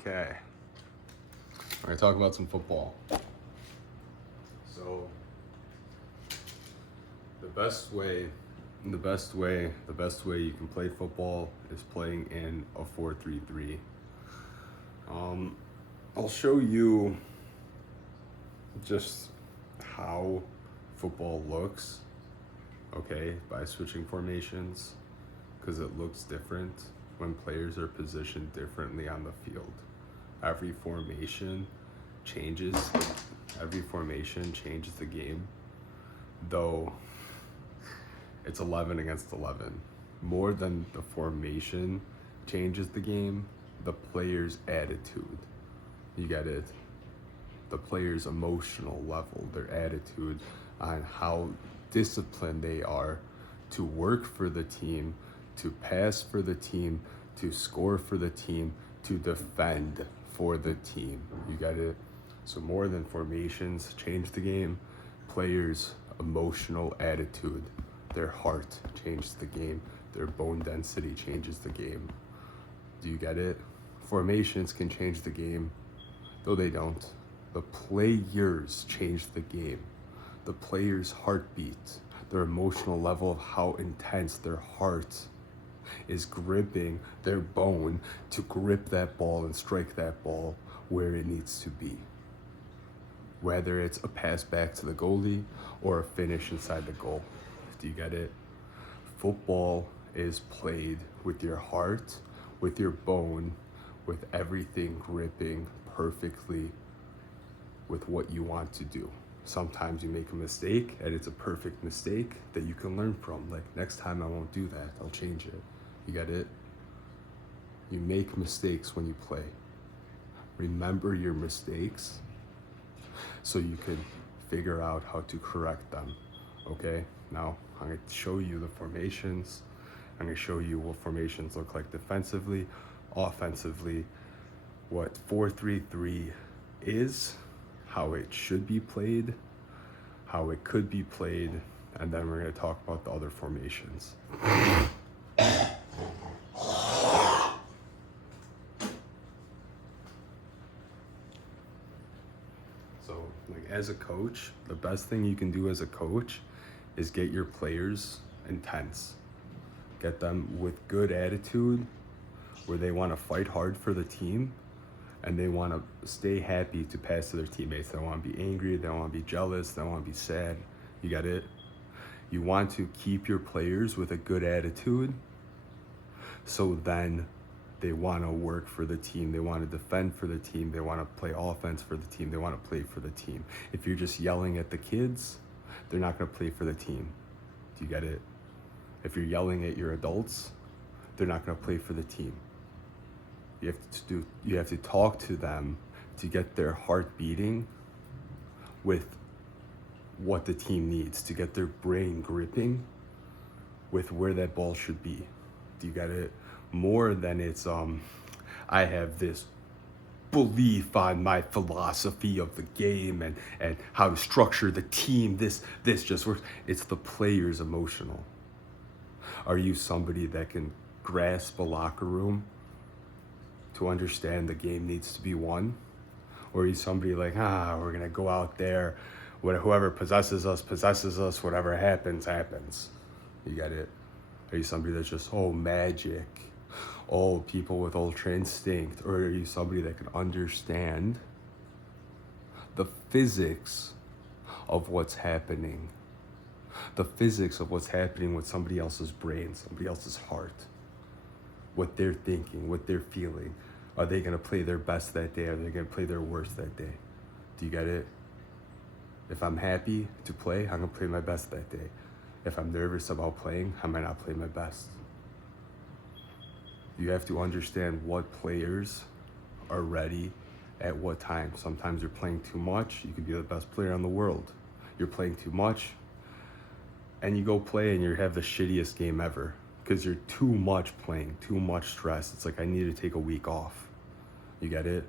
Okay. We're gonna talk about some football. So the best way you can play football is playing in a 4-3-3. I'll show you just how football looks, okay, by switching formations, because it looks different when players are positioned differently on the field. Every formation changes every formation changes the game, though it's 11 against 11. More than the formation changes the game, the player's attitude. You get it? The player's emotional level, their attitude on how disciplined they are to work for the team, to pass for the team, to score for the team, to defend for the team. You get it? So more than formations change the game, players' emotional attitude, their heart changes the game, their bone density changes the game. Do you get it? Formations can change the game, though they don't. The players change the game. The players' heartbeat, their emotional level of how intense their heart is gripping their bone to grip that ball and strike that ball where it needs to be. Whether it's a pass back to the goalie or a finish inside the goal. Do you get it? Football is played with your heart, with your bone, with everything gripping perfectly with what you want to do. Sometimes you make a mistake and it's a perfect mistake that you can learn from. Like, next time I won't do that, I'll change it. You get it? You make mistakes when you play. Remember your mistakes so you can figure out how to correct them. Okay? Now, I'm going to show you the formations. I'm going to show you what formations look like defensively, offensively, what 4-3-3 is, how it should be played, how it could be played, and then we're going to talk about the other formations. So, like, as a coach, the best thing you can do as a coach is get your players intense. Get them with good attitude, where they want to fight hard for the team, and they want to stay happy to pass to their teammates. They don't want to be angry, they don't want to be jealous, they don't want to be sad. You get it? You want to keep your players with a good attitude, so then they want to work for the team, they want to defend for the team, they want to play offense for the team, they want to play for the team. If you're just yelling at the kids, they're not going to play for the team. Do you get it? If you're yelling at your adults, they're not going to play for the team. You have to talk to them to get their heart beating with what the team needs, to get their brain gripping with where that ball should be. Do you get it? More than it's I have this belief on my philosophy of the game and how to structure the team. This just works. It's the players emotional. Are you somebody that can grasp a locker room to understand the game needs to be won? Or are you somebody like, we're gonna go out there, whoever possesses us, whatever happens. You get it? Are you somebody that's just, magic, people with ultra instinct? Or are you somebody that can understand the physics of what's happening? The physics of what's happening with somebody else's brain, somebody else's heart, what they're thinking, what they're feeling. Are they going to play their best that day? Are they going to play their worst that day? Do you get it? If I'm happy to play, I'm going to play my best that day. If I'm nervous about playing, I might not play my best. You have to understand what players are ready at what time. Sometimes you're playing too much. You could be the best player in the world. You're playing too much, and you go play and you have the shittiest game ever because you're too much playing, too much stress. It's like, I need to take a week off. You get it?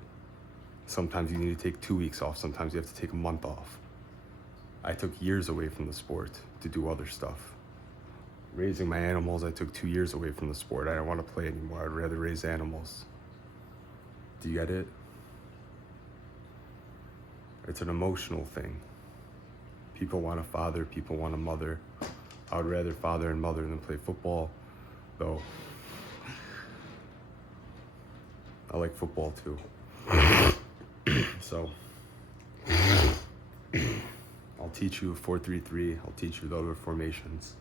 Sometimes you need to take 2 weeks off. Sometimes you have to take a month off. I took years away from the sport to do other stuff. Raising my animals, I took 2 years away from the sport. I don't want to play anymore. I'd rather raise animals. Do you get it? It's an emotional thing. People want a father, people want a mother. I would rather father and mother than play football, though I like football too. So I'll teach you 4-3-3. I'll teach you the other formations.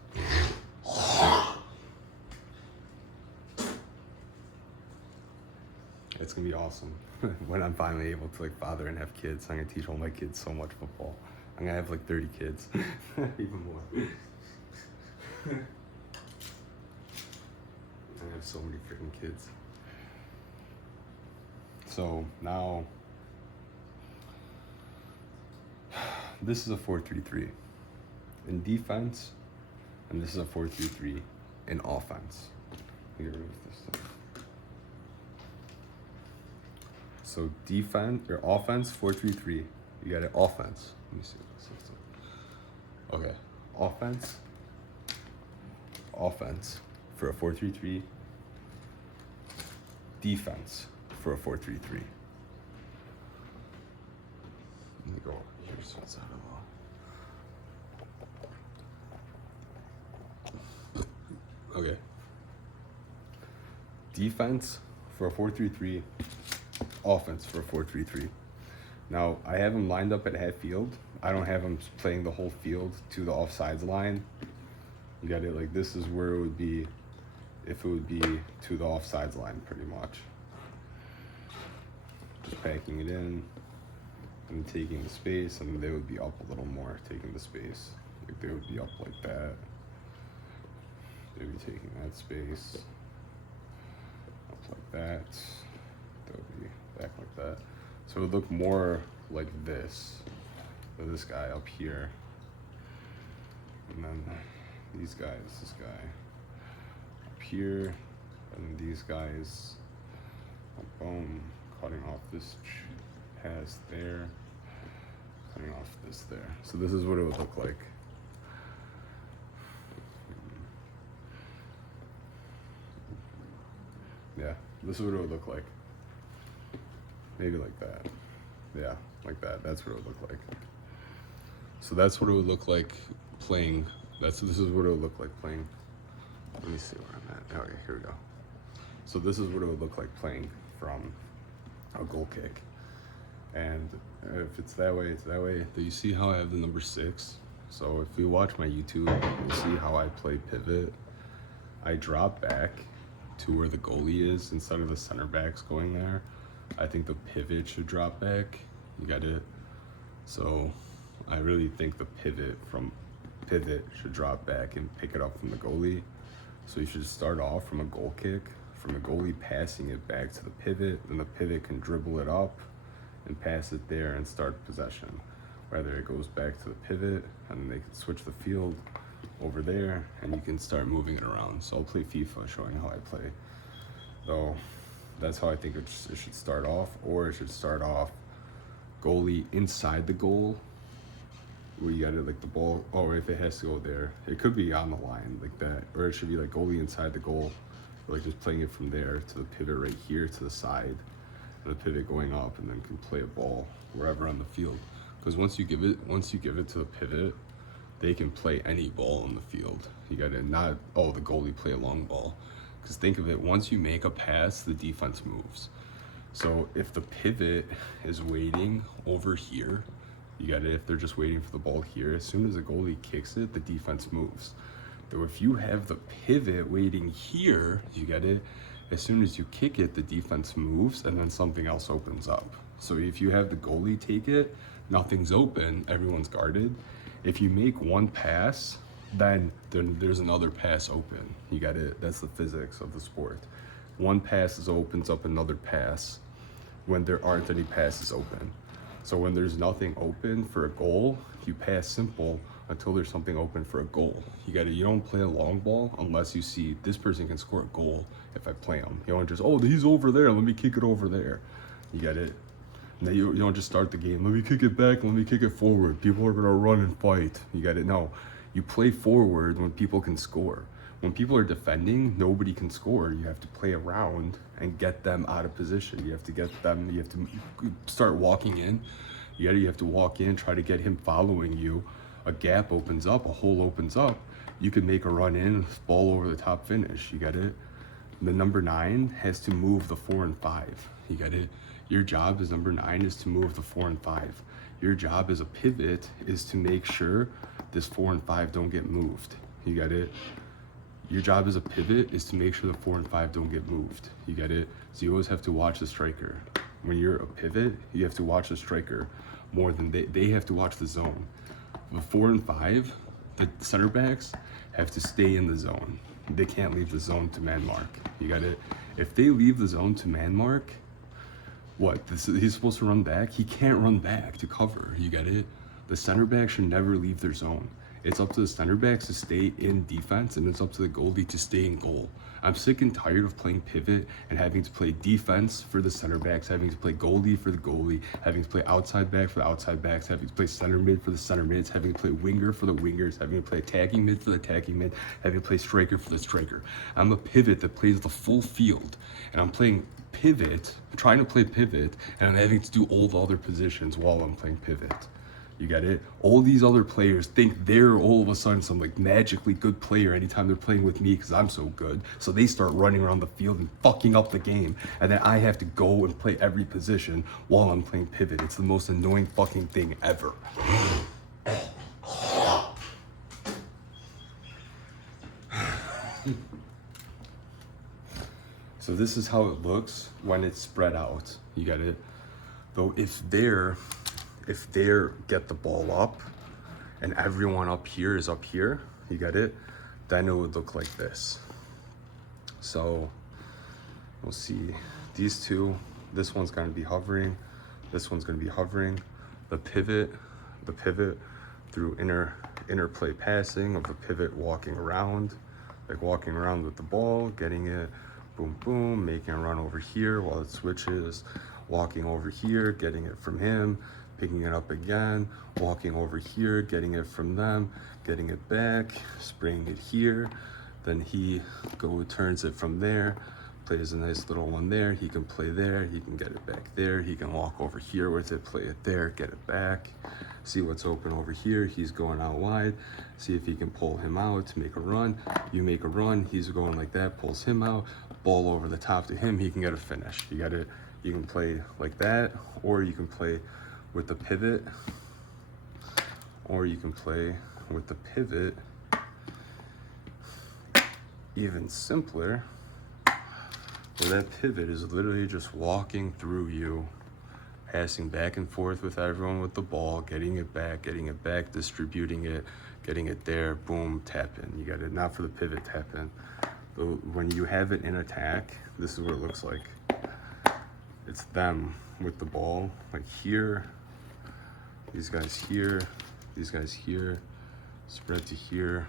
It's gonna be awesome when I'm finally able to like father and have kids. I'm gonna teach all my kids so much football. I'm gonna have like 30 kids, even more. I have so many freaking kids. So now, this is a 4-3-3 in defense, and this is a 4-3-3 in offense. Let me get rid of this stuff. So defense or offense, 4-3-3. You got it. Offense. Let me see what this looks like. Okay, offense. Offense for a 4-3-3. Defense for a 4-3-3. Let me go here so it's out of okay. Defense for a 4-3-3. Offense for a 4-3-3. Now, I have them lined up at half field. I don't have them playing the whole field to the offsides line. You got it, like this is where it would be if it would be to the offsides line pretty much. Just packing it in and taking the space, and they would be up a little more, taking the space. Like they would be up like that. They'd be taking that space. Up like that. They would be back like that. So it would look more like this. So this guy up here. And then these guys, this guy up here. And these guys, boom, cutting off this pass there. Cutting off this there. So this is what it would look like. Yeah, this is what it would look like. Maybe like that. Yeah, like that. That's what it would look like. So that's what it would look like playing. This is what it would look like playing. Let me see where I'm at. Okay, here we go. So this is what it would look like playing from a goal kick. And if it's that way, it's that way. Do you see how I have the number 6? So if you watch my YouTube, you'll see how I play pivot. I drop back to where the goalie is instead of the center backs going there. I think the pivot should drop back. You got it? So I really think the pivot should drop back and pick it up from the goalie. So you should start off from a goal kick, from the goalie passing it back to the pivot, then the pivot can dribble it up and pass it there and start possession. Whether it goes back to the pivot and they can switch the field over there and you can start moving it around. So I'll play FIFA showing how I play. So that's how I think it should start off, or it should start off goalie inside the goal, where you got it like the ball, or if it has to go there, it could be on the line like that, or it should be like goalie inside the goal, like just playing it from there to the pivot right here to the side, and the pivot going up, and then can play a ball wherever on the field. Because once you give it to the pivot, they can play any ball on the field. You got to not, oh, the goalie play a long ball. Because think of it, once you make a pass, the defense moves. So if the pivot is waiting over here, you got it, if they're just waiting for the ball here, as soon as the goalie kicks it, the defense moves. Though if you have the pivot waiting here, you get it, as soon as you kick it, the defense moves and then something else opens up. So if you have the goalie take it, nothing's open, everyone's guarded. If you make one pass, then there's another pass open. You got it. That's the physics of the sport. One pass opens up another pass when there aren't any passes open. So when there's nothing open for a goal, you pass simple until there's something open for a goal. You got it. You don't play a long ball unless you see this person can score a goal if I play him. You don't just, oh, he's over there, let me kick it over there. You got it. Now you don't just start the game, let me kick it back, let me kick it forward. People are gonna run and fight. You got it. No. You play forward when people can score. When people are defending, nobody can score. You have to play around and get them out of position. You have to get them, you have to start walking in. You have to walk in, try to get him following you. A gap opens up, a hole opens up. You can make a run in, ball over the top, finish. You get it? The number 9 has to move the 4 and 5. You get it? Your job as number 9 is to move the 4 and 5. Your job as a pivot is to make sure this 4 and 5 don't get moved. You get it? Your job as a pivot is to make sure the 4 and 5 don't get moved. You get it? So you always have to watch the striker. When you're a pivot, you have to watch the striker more than they have to watch the zone. The 4 and 5, the center backs have to stay in the zone. They can't leave the zone to man mark. You got it? If they leave the zone to man mark, he's supposed to run back? He can't run back to cover. You get it? The center back should never leave their zone. It's up to the center backs to stay in defense, and it's up to the goalie to stay in goal. I'm sick and tired of playing pivot and having to play defense for the center backs, having to play goalie for the goalie, having to play outside back for the outside backs, having to play center mid for the center mids, having to play winger for the wingers, having to play attacking mid for the attacking mid, having to play striker for the striker. I'm a pivot that plays the full field, and I'm playing pivot, trying to play pivot, and I'm having to do all the other positions while I'm playing pivot. You get it? All these other players think they're all of a sudden some like magically good player anytime they're playing with me because I'm so good. So they start running around the field and fucking up the game. And then I have to go and play every position while I'm playing pivot. It's the most annoying fucking thing ever. So this is how it looks when it's spread out. You get it? Though if they're get the ball up and everyone up here is up here, you get it? Then it would look like this. So we'll see these two. This one's gonna be hovering. This one's gonna be hovering. The pivot through interplay passing of the pivot walking around, like walking around with the ball, getting it, boom, boom, making a run over here while it switches, walking over here, getting it from him, picking it up again, walking over here, getting it from them, getting it back, spraying it here. Then he turns it from there, plays a nice little one there. He can play there, he can get it back there. He can walk over here with it, play it there, get it back. See what's open over here. He's going out wide. See if he can pull him out to make a run. You make a run, he's going like that, pulls him out, ball over the top to him, he can get a finish. You got it. You can play like that, or you can play with the pivot, or you can play with the pivot even simpler, where that pivot is literally just walking through you, passing back and forth with everyone with the ball, getting it back, distributing it, getting it there, boom, tap in. You got it. Not for the pivot, tap in. But when you have it in attack, this is what it looks like. It's them with the ball, like here, these guys here, spread to here,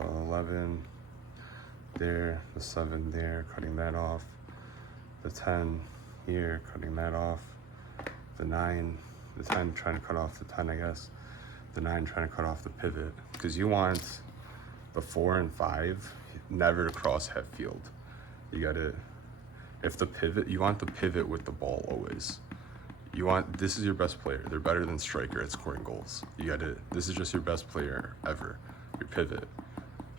11 there, the 7 there, cutting that off, the 10 here, cutting that off, the 9, the 10 trying to cut off the 10, I guess, the 9 trying to cut off the pivot, because you want the 4 and 5 never to cross half field. You gotta, if the pivot, you want the pivot with the ball always. This is your best player. They're better than striker at scoring goals. This is just your best player ever, your pivot.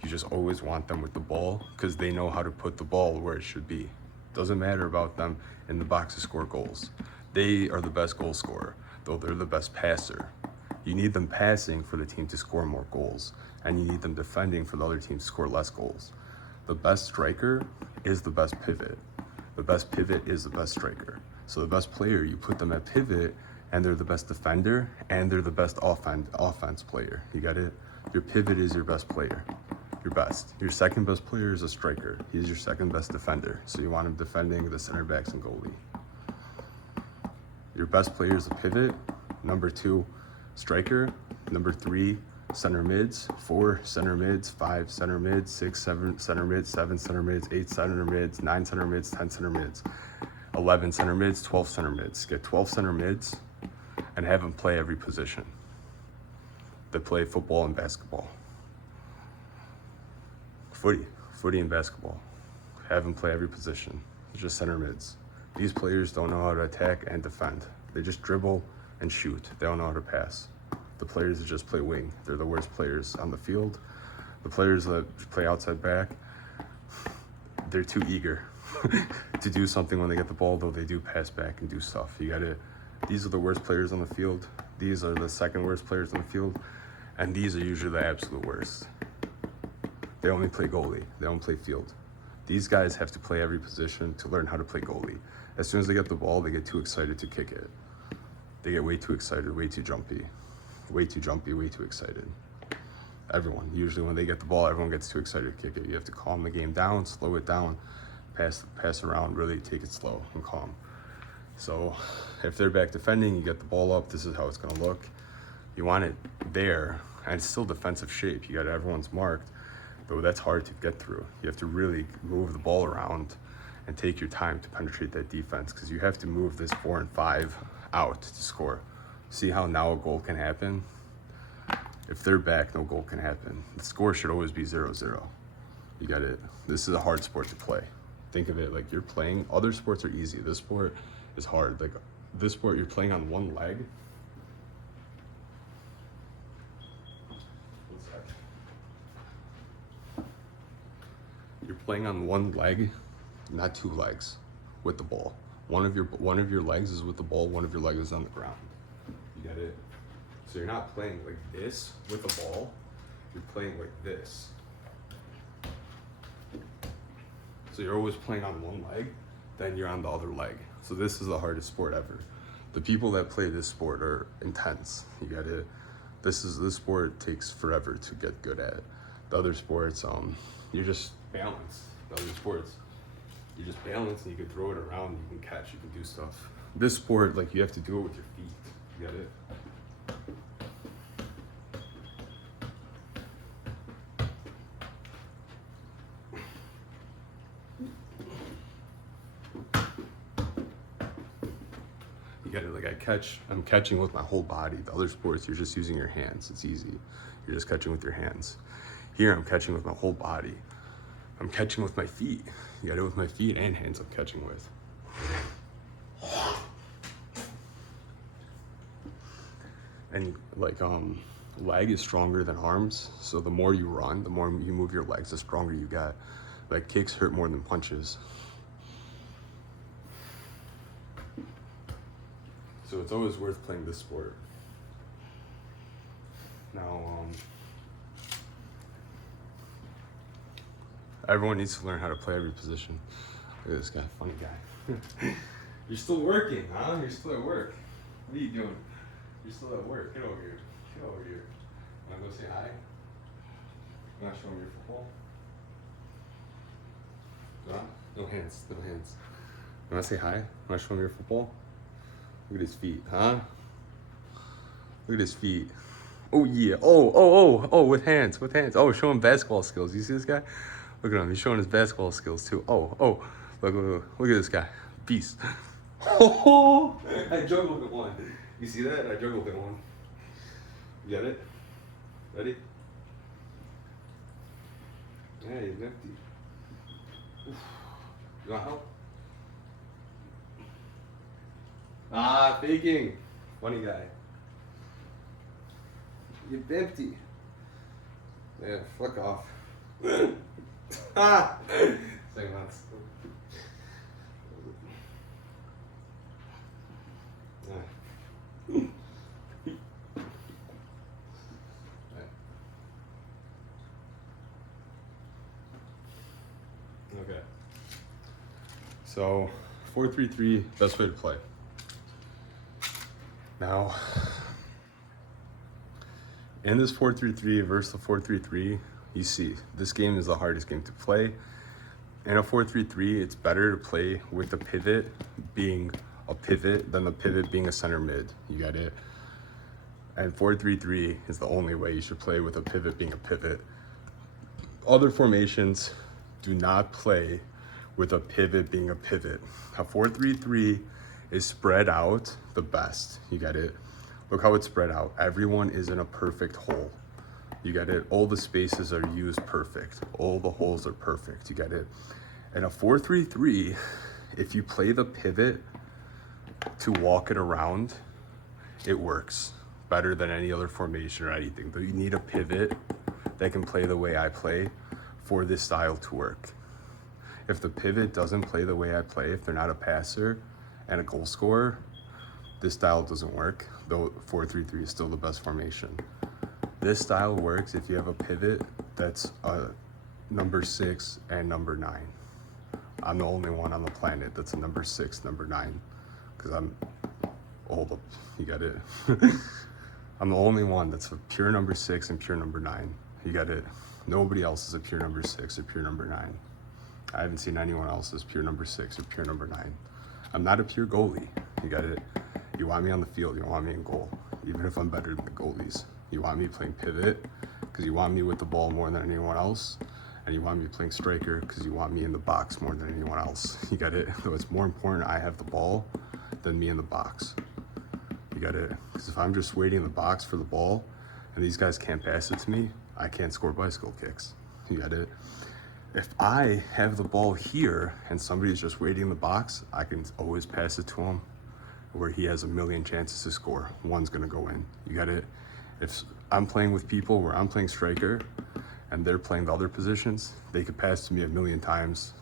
You just always want them with the ball because they know how to put the ball where it should be. Doesn't matter about them in the box to score goals. They are the best goal scorer, though they're the best passer. You need them passing for the team to score more goals, and you need them defending for the other team to score less goals. The best striker is the best pivot. The best pivot is the best striker. So the best player, you put them at pivot, and they're the best defender, and they're the best offense player. You got it? Your pivot is your best player. Your best. Your second best player is a striker. He's your second best defender. So you want him defending the center backs and goalie. Your best player is a pivot. Number 2, striker. Number 3, center mids. 4, center mids. 5, center mids. 6, 7 center mids. 7 center mids. 8, center mids. 9 center mids. 10 center mids. 11 center mids. 12 center mids. Get 12 center mids and have them play every position. They play football and basketball. Footy and basketball. Have them play every position. It's just center mids. These players don't know how to attack and defend. They just dribble and shoot. They don't know how to pass. The players that just play wing, they're the worst players on the field. The players that play outside back, they're too eager to do something when they get the ball, though they do pass back and do stuff. These are the worst players on the field. These are the second worst players on the field. And these are usually the absolute worst. They only play goalie. They don't play field. These guys have to play every position to learn how to play goalie. As soon as they get the ball, they get too excited to kick it. They get way too excited, way too jumpy. Way too jumpy, way too excited. Everyone, usually when they get the ball, everyone gets too excited to kick it. You have to calm the game down, slow it down, pass around, really take it slow and calm. So if they're back defending, you get the ball up, this is how it's gonna look. You want it there, and it's still defensive shape. You got everyone's marked, though that's hard to get through. You have to really move the ball around and take your time to penetrate that defense, because you have to move this 4 and 5 out to score. See how now a goal can happen? If they're back, no goal can happen. The score should always be 0-0. You got it. This is a hard sport to play. Think of it like you're playing. Other sports are easy. This sport is hard. Like this sport, you're playing on one leg. One sec. You're playing on one leg, not two legs, with the ball. One of your legs is with the ball. One of your legs is on the ground. You get it? So you're not playing like this with the ball. You're playing like this. So you're always playing on one leg, then you're on the other leg. So this is the hardest sport ever. The people that play this sport are intense. You got it. This sport takes forever to get good at. The other sports, you're just balanced. The other sports, you just balance and you can throw it around, you can catch, you can do stuff. This sport, like you have to do it with your feet. You got it? You got it, like I'm catching with my whole body. The other sports, you're just using your hands. It's easy. You're just catching with your hands. Here, I'm catching with my whole body. I'm catching with my feet. You got it, with my feet and hands I'm catching with. And like, leg is stronger than arms. So the more you run, the more you move your legs, the stronger you get. Like kicks hurt more than punches. So it's always worth playing this sport. Now, everyone needs to learn how to play every position. Look at this guy, funny guy. You're still working, huh? You're still at work. What are you doing? You're still at work. Get over here. Get over here. Wanna go say hi? You wanna show me your football? Huh? No hands. No hands. You wanna say hi? Wanna show me your football? Look at his feet, huh? Look at his feet. Oh yeah. Oh, with hands, with hands. Oh, showing basketball skills. You see this guy? Look at him. He's showing his basketball skills too. Oh. Look at this guy. Beast. Oh, I juggled at one. You see that? I juggled at one. You got it? Ready? Yeah, he's empty. Oof. You want help? Ah, faking. Funny guy. You're empty. Yeah, fuck off. Ah! Same once. Okay. So, 4-3-3, best way to play. Now, in this 4-3-3 versus the 4-3-3, you see, this game is the hardest game to play. In a 4-3-3, it's better to play with the pivot being a pivot than the pivot being a center mid. You got it? And 4-3-3 is the only way you should play, with a pivot being a pivot. Other formations do not play with a pivot being a pivot. A 4-3-3 is spread out the best. You get it? Look how it's spread out. Everyone is in a perfect hole. You got it. All the spaces are used perfect. All the holes are perfect. You got it. In a 4-3-3, if you play the pivot to walk it around, it works better than any other formation or anything. But you need a pivot that can play the way I play for this style to work. If the pivot doesn't play the way I play, if they're not a passer and a goal scorer, this style doesn't work, though 4-3-3 is still the best formation. This style works if you have a pivot that's a number 6 and number 9. I'm the only one on the planet that's a number 6, number 9, because I'm old. You got it. I'm the only one that's a pure number 6 and pure number 9. You got it. Nobody else is a pure number 6 or pure number 9. I haven't seen anyone else as pure number 6 or pure number 9. I'm not a pure goalie. You got it. You want me on the field. You don't want me in goal. Even if I'm better than the goalies. You want me playing pivot because you want me with the ball more than anyone else. And you want me playing striker because you want me in the box more than anyone else. You got it. So it's more important I have the ball than me in the box. You got it. Because if I'm just waiting in the box for the ball and these guys can't pass it to me, I can't score bicycle kicks. You got it. If I have the ball here and somebody's just waiting in the box, I can always pass it to him where he has a million chances to score. One's gonna go in. You got it. If I'm playing with people where I'm playing striker and they're playing the other positions, they could pass to me a million times.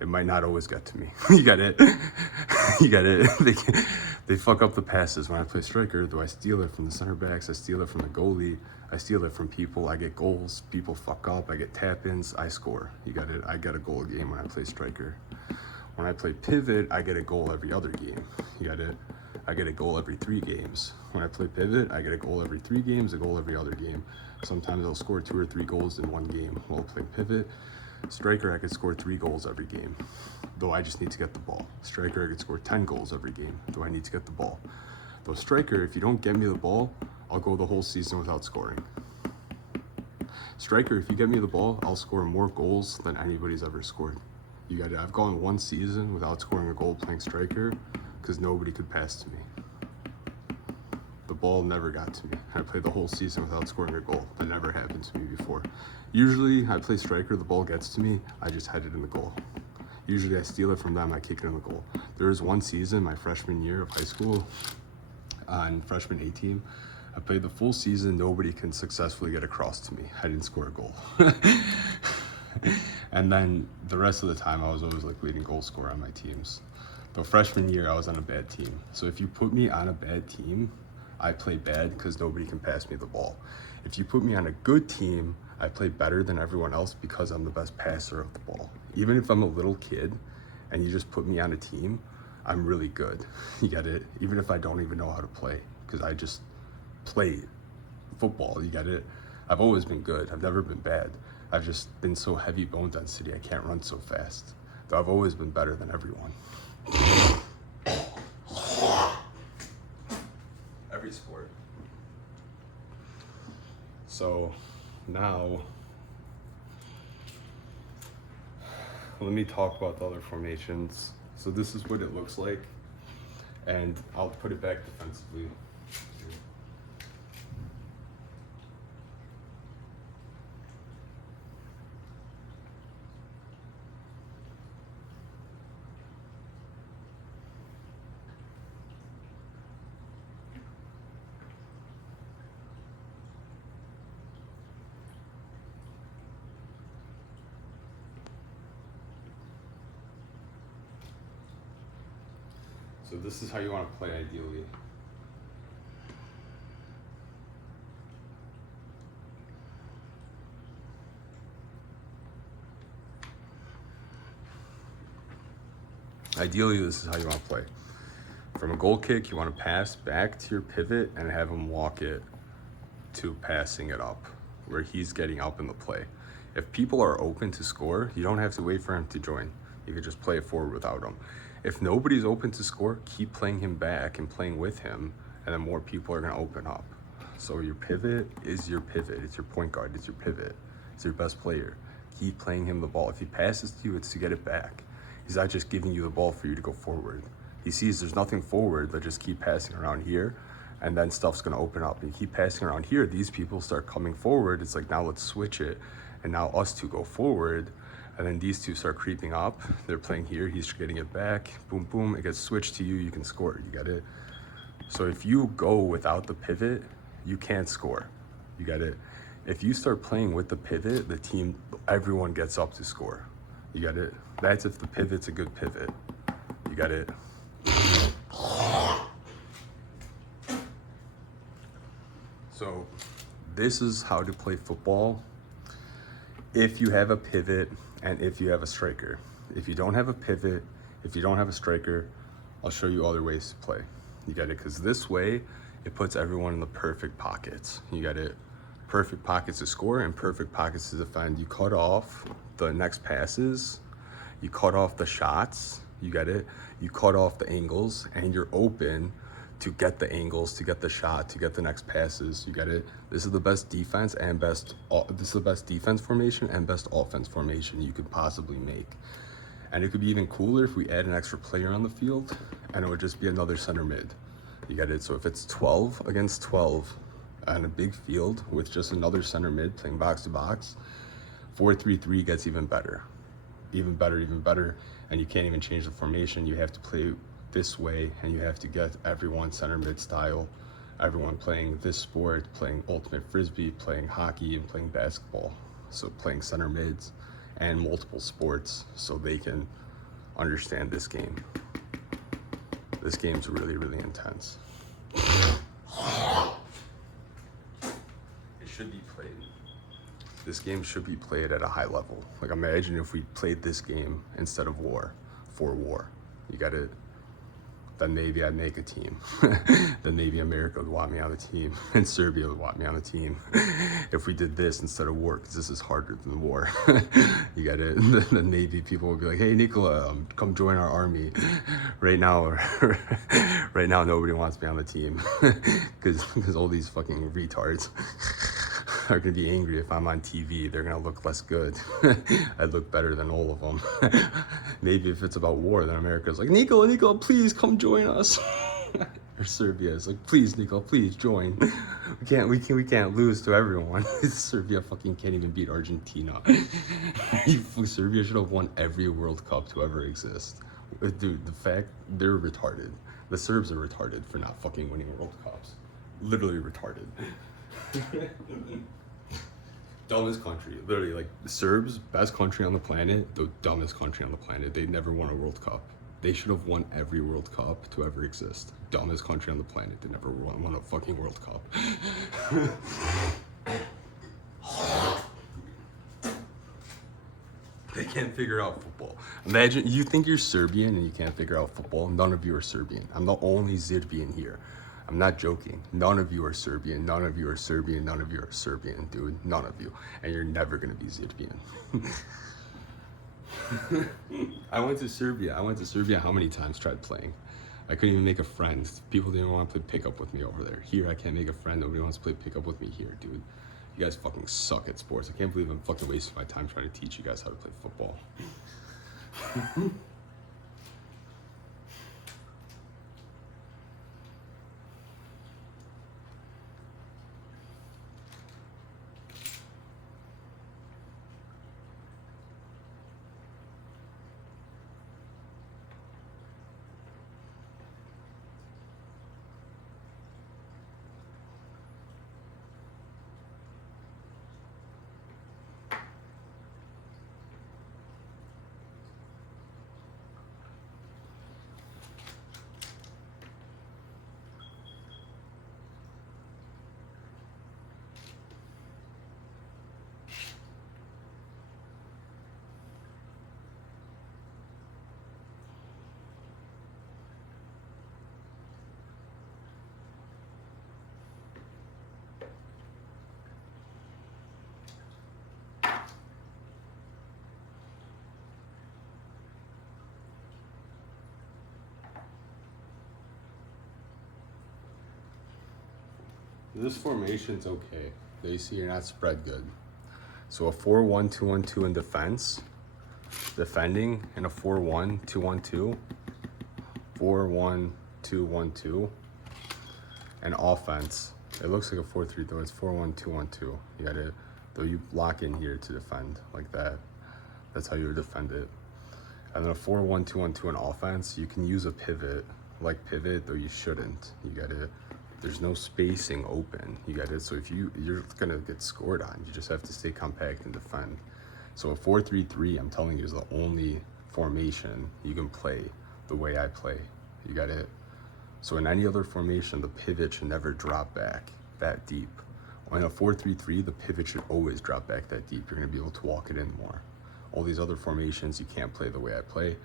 It might not always get to me. You got it. You got it. They fuck up the passes. When I play striker, do I steal it from the center backs? I steal it from the goalie. I steal it from people. I get goals. People fuck up. I get tap-ins. I score. You got it. I get a goal a game when I play striker. When I play pivot, I get a goal every other game. You got it. I get a goal every 3 games. When I play pivot, I get a goal every 3 games, a goal every other game. Sometimes I'll score 2 or 3 goals in one game. While I play pivot, striker, I could score 3 goals every game, though I just need to get the ball. Striker, I could score 10 goals every game, though I need to get the ball. Though striker, if you don't get me the ball, I'll go the whole season without scoring. Striker, if you get me the ball, I'll score more goals than anybody's ever scored. You got it. I've gone 1 season without scoring a goal playing striker because nobody could pass to me. The ball never got to me. I played the whole season without scoring a goal. That never happened to me before. Usually I play striker, the ball gets to me, I just head it in the goal. Usually I steal it from them, I kick it in the goal. There was 1 season, my freshman year of high school, on freshman A team, I played the full season, nobody can successfully get across to me. I didn't score a goal. And then the rest of the time I was always like leading goal scorer on my teams. The freshman year I was on a bad team. So if you put me on a bad team, I play bad because nobody can pass me the ball. If you put me on a good team, I play better than everyone else because I'm the best passer of the ball. Even if I'm a little kid and you just put me on a team, I'm really good. You get it? Even if I don't even know how to play, because I just play football. You get it? I've always been good. I've never been bad. I've just been so heavy bone density, I can't run so fast. Though I've always been better than everyone. Every sport. So now, let me talk about the other formations. So this is what it looks like, and I'll put it back defensively. So this is how you want to play ideally. Ideally, this is how you want to play. From a goal kick, you want to pass back to your pivot and have him walk it to passing it up, where he's getting up in the play. If people are open to score, you don't have to wait for him to join. You can just play it forward without him. If nobody's open to score, keep playing him back and playing with him, and then more people are going to open up. So your pivot is your pivot. It's your point guard. It's your pivot. It's your best player. Keep playing him the ball. If he passes to you, it's to get it back. He's not just giving you the ball for you to go forward. He sees there's nothing forward, but just keep passing around here, and then stuff's gonna open up. And you keep passing around here, these people start coming forward. It's like, now let's switch it. And now us two go forward, and then these two start creeping up. They're playing here, he's getting it back. Boom, boom, it gets switched to you, you can score, you get it? So if you go without the pivot, you can't score, you get it? If you start playing with the pivot, the team, everyone gets up to score, you get it? That's if the pivot's a good pivot, you get it? So this is how to play football if you have a pivot and if you have a striker. If you don't have a pivot, if you don't have a striker, I'll show you other ways to play. You get it? Because this way, it puts everyone in the perfect pockets. You get it? Perfect pockets to score and perfect pockets to defend. You cut off the next passes, you cut off the shots, you get it? You cut off the angles, and you're open to get the angles, to get the shot, to get the next passes, you get it? This is the best defense and this is the best defense formation and best offense formation you could possibly make. And it could be even cooler if we add an extra player on the field, and it would just be another center mid, you get it? So if it's 12 against 12 on a big field with just another center mid playing box to box, 4-3-3 gets even better, even better, even better. And you can't even change the formation. You have to play this way, and you have to get everyone center mid style, everyone playing this sport, playing ultimate frisbee, playing hockey, and playing basketball. So playing center mids and multiple sports so they can understand this game. This game's really, really intense. It should be played. This game should be played at a high level. Like, imagine if we played this game instead of war, for war. You got it? Then maybe I'd make a team. Then maybe America would want me on the team, and Serbia would want me on the team. If we did this instead of war, because this is harder than war. You got it? Then maybe people would be like, hey, Nikola, come join our army. Right now, nobody wants me on the team, because all these fucking retards are gonna be angry if I'm on TV. They're gonna look less good. I look better than all of them. Maybe if it's about war, then America's like, Nicola, please come join us. Or Serbia is like, please, Nicola, please join. We can't lose to everyone. Serbia fucking can't even beat Argentina. Serbia should have won every World Cup to ever exist. Dude, the fact they're retarded. The Serbs are retarded for not fucking winning World Cups. Literally retarded. Dumbest country, literally, like, the Serbs, best country on the planet, the dumbest country on the planet. They never won a World Cup. They should have won every World Cup to ever exist. Dumbest country on the planet. They never won a fucking World Cup. They can't figure out football. Imagine, you think you're Serbian and you can't figure out football. None of you are Serbian. I'm the only Serbian here. I'm not joking. None of you are Serbian. None of you are Serbian. None of you are Serbian, dude. None of you. And you're never gonna be Serbian. I went to Serbia how many times, tried playing. I couldn't even make a friend. People didn't want to play pickup with me over there. Here, I can't make a friend. Nobody wants to play pickup with me here, dude. You guys fucking suck at sports. I can't believe I'm fucking wasting my time trying to teach you guys how to play football. This formation's okay. You see, you're not spread good. So a 4-1-2-1-2 in defense, defending, and a 4-1-2-1-2, 4-1-2-1-2. And offense, it looks like a 4-3 though. It's 4-1-2-1-2. You gotta, though you lock in here to defend like that. That's how you would defend it. And then a 4-1-2-1-2 in offense, you can use a pivot, like pivot, though you shouldn't. You gotta, there's no spacing open. You gotta, so if you're gonna get scored on, you just have to stay compact and defend. So a 4-3-3, I'm telling you, is the only formation you can play the way I play. You got it. So in any other formation, the pivot should never drop back that deep. In a 4-3-3, the pivot should always drop back that deep. You're gonna be able to walk it in more. All these other formations, you can't play the way I play.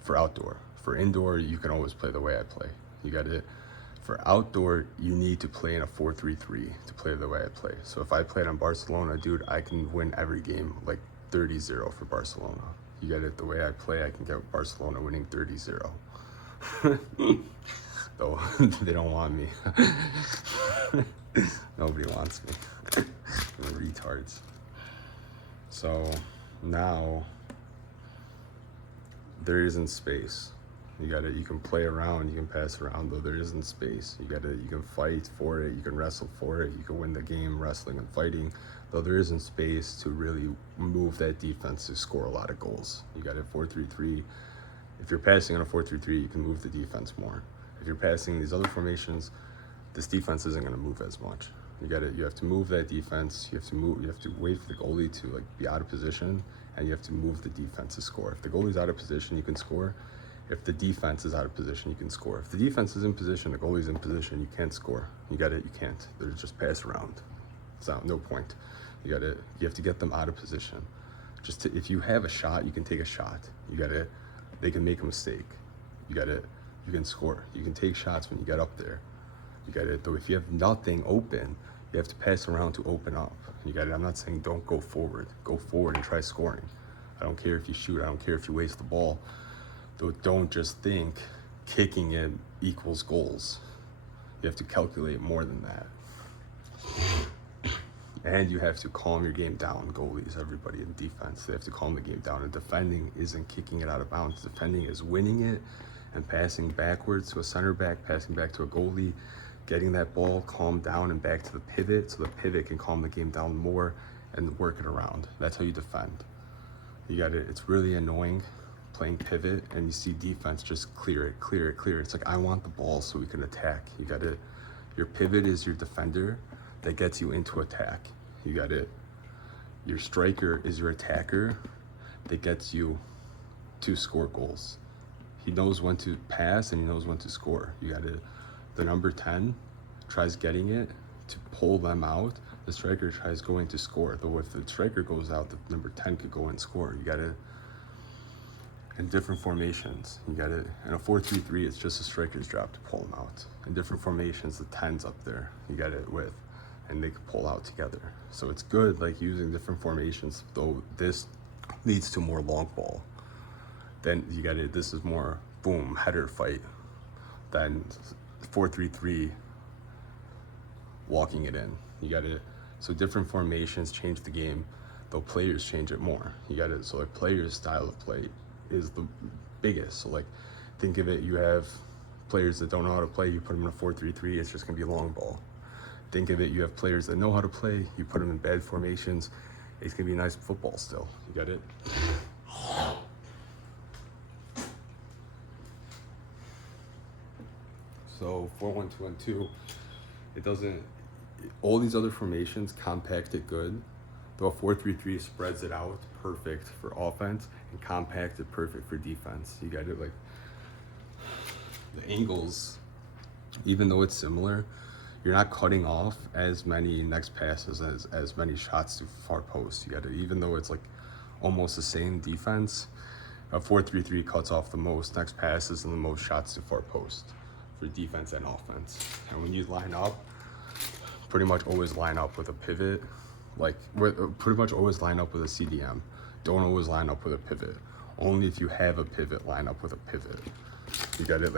For outdoor. For indoor, you can always play the way I play. You got it. For outdoor, you need to play in a 4-3-3 to play the way I play. So if I played on Barcelona, dude, I can win every game like 30-0 for Barcelona. You get it? The way I play, I can get Barcelona winning 30-0. Though they don't want me. Nobody wants me. They're retards. So now there isn't space. You can play around, you can pass around, though there isn't space. You can fight for it, you can wrestle for it, you can win the game wrestling and fighting, though there isn't space to really move that defense to score a lot of goals. You got a 4-3-3. If you're passing on a 4-3-3, you can move the defense more. If you're passing these other formations, this defense isn't going to move as much. You have to move that defense. You have to wait for the goalie to like be out of position, and you have to move the defense to score. If the goalie's out of position, you can score. If the defense is out of position, you can score. If the defense is in position, the goalie's in position, you can't score. You can't. They're just pass around. It's not, no point. You have to get them out of position. If you have a shot, you can take a shot. They can make a mistake. You can score. You can take shots when you get up there. Though if you have nothing open, you have to pass around to open up. I'm not saying don't go forward. Go forward and try scoring. I don't care if you shoot. I don't care if you waste the ball. Though don't just think kicking it equals goals. You have to calculate more than that. And you have to calm your game down. Goalies, everybody in defense, they have to calm the game down. And defending isn't kicking it out of bounds. Defending is winning it and passing backwards to a center back, passing back to a goalie, getting that ball calmed down and back to the pivot so the pivot can calm the game down more and work it around. That's how you defend. It's really annoying playing pivot and you see defense just clear it. It's like, I want the ball so we can attack. Your pivot is your defender that gets you into attack. Your striker is your attacker that gets you to score goals. He knows when to pass and he knows when to score. The number 10 tries getting it to pull them out. The striker tries going to score. Though if the striker goes out, the number 10 could go and score. In different formations, in a 4-3-3, it's just a striker's job to pull them out. In different formations, the 10's up there, and they can pull out together. So it's good, like using different formations, though this leads to more long ball. Then this is more boom, header fight than 4-3-3, walking it in. So different formations change the game, though players change it more. So like players' style of play is the biggest. So like, think of it, you have players that don't know how to play, you put them in a 4-3-3, it's just gonna be a long ball. Think of it, you have players that know how to play, you put them in bad formations, it's gonna be nice football still. You got it? So 4-1-2-1-2, all these other formations compact it good. Though a 4-3-3 spreads it out, perfect for offense, and compact it perfect for defense. Like the angles, even though it's similar, you're not cutting off as many next passes as many shots to far post. Even though it's like almost the same defense, a 4-3-3 cuts off the most next passes and the most shots to far post for defense and offense. And when you line up, pretty much always line up with a pivot. Pretty much always line up with a CDM. Don't always line up with a pivot. Only if you have a pivot, line up with a pivot.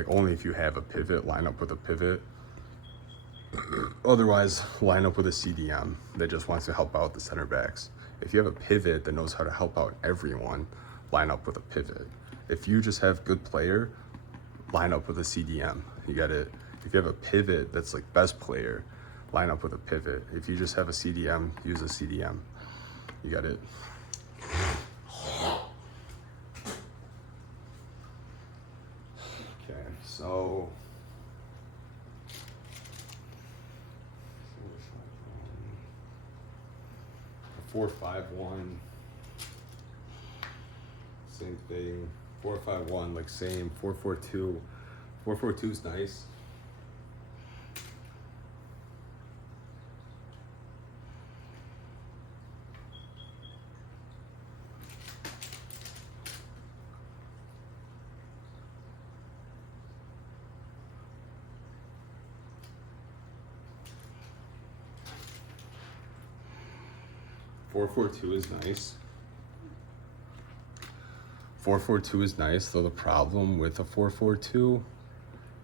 Only if you have a pivot, line up with a pivot. Otherwise, line up with a CDM that just wants to help out the center backs. If you have a pivot that knows how to help out everyone, line up with a pivot. If you just have good player, line up with a CDM. If you have a pivot that's like best player, line up with a pivot. If you just have a CDM, use a CDM. You got it? Okay, so 4-5-1, same thing. 4-5-1, like same. 4-4-2. 4-4-2 is nice. Four, 4-2 is nice. 4-4-2 is nice, though the problem with a 4-4-2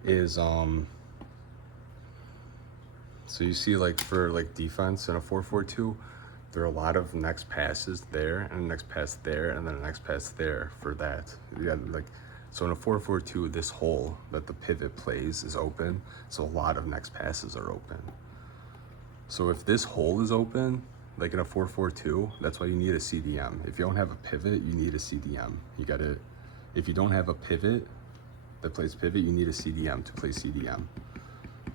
is so you see, like, for like defense in a 4-4-2, there are a lot of next passes there and next pass there and then a next pass there for that. You got like, so in a 4-4-2, this hole that the pivot plays is open, so a lot of next passes are open. So if this hole is open, like in a 4-4-2, that's why you need a CDM. If you don't have a pivot, you need a CDM. You got it. If you don't have a pivot that plays pivot, you need a CDM to play CDM.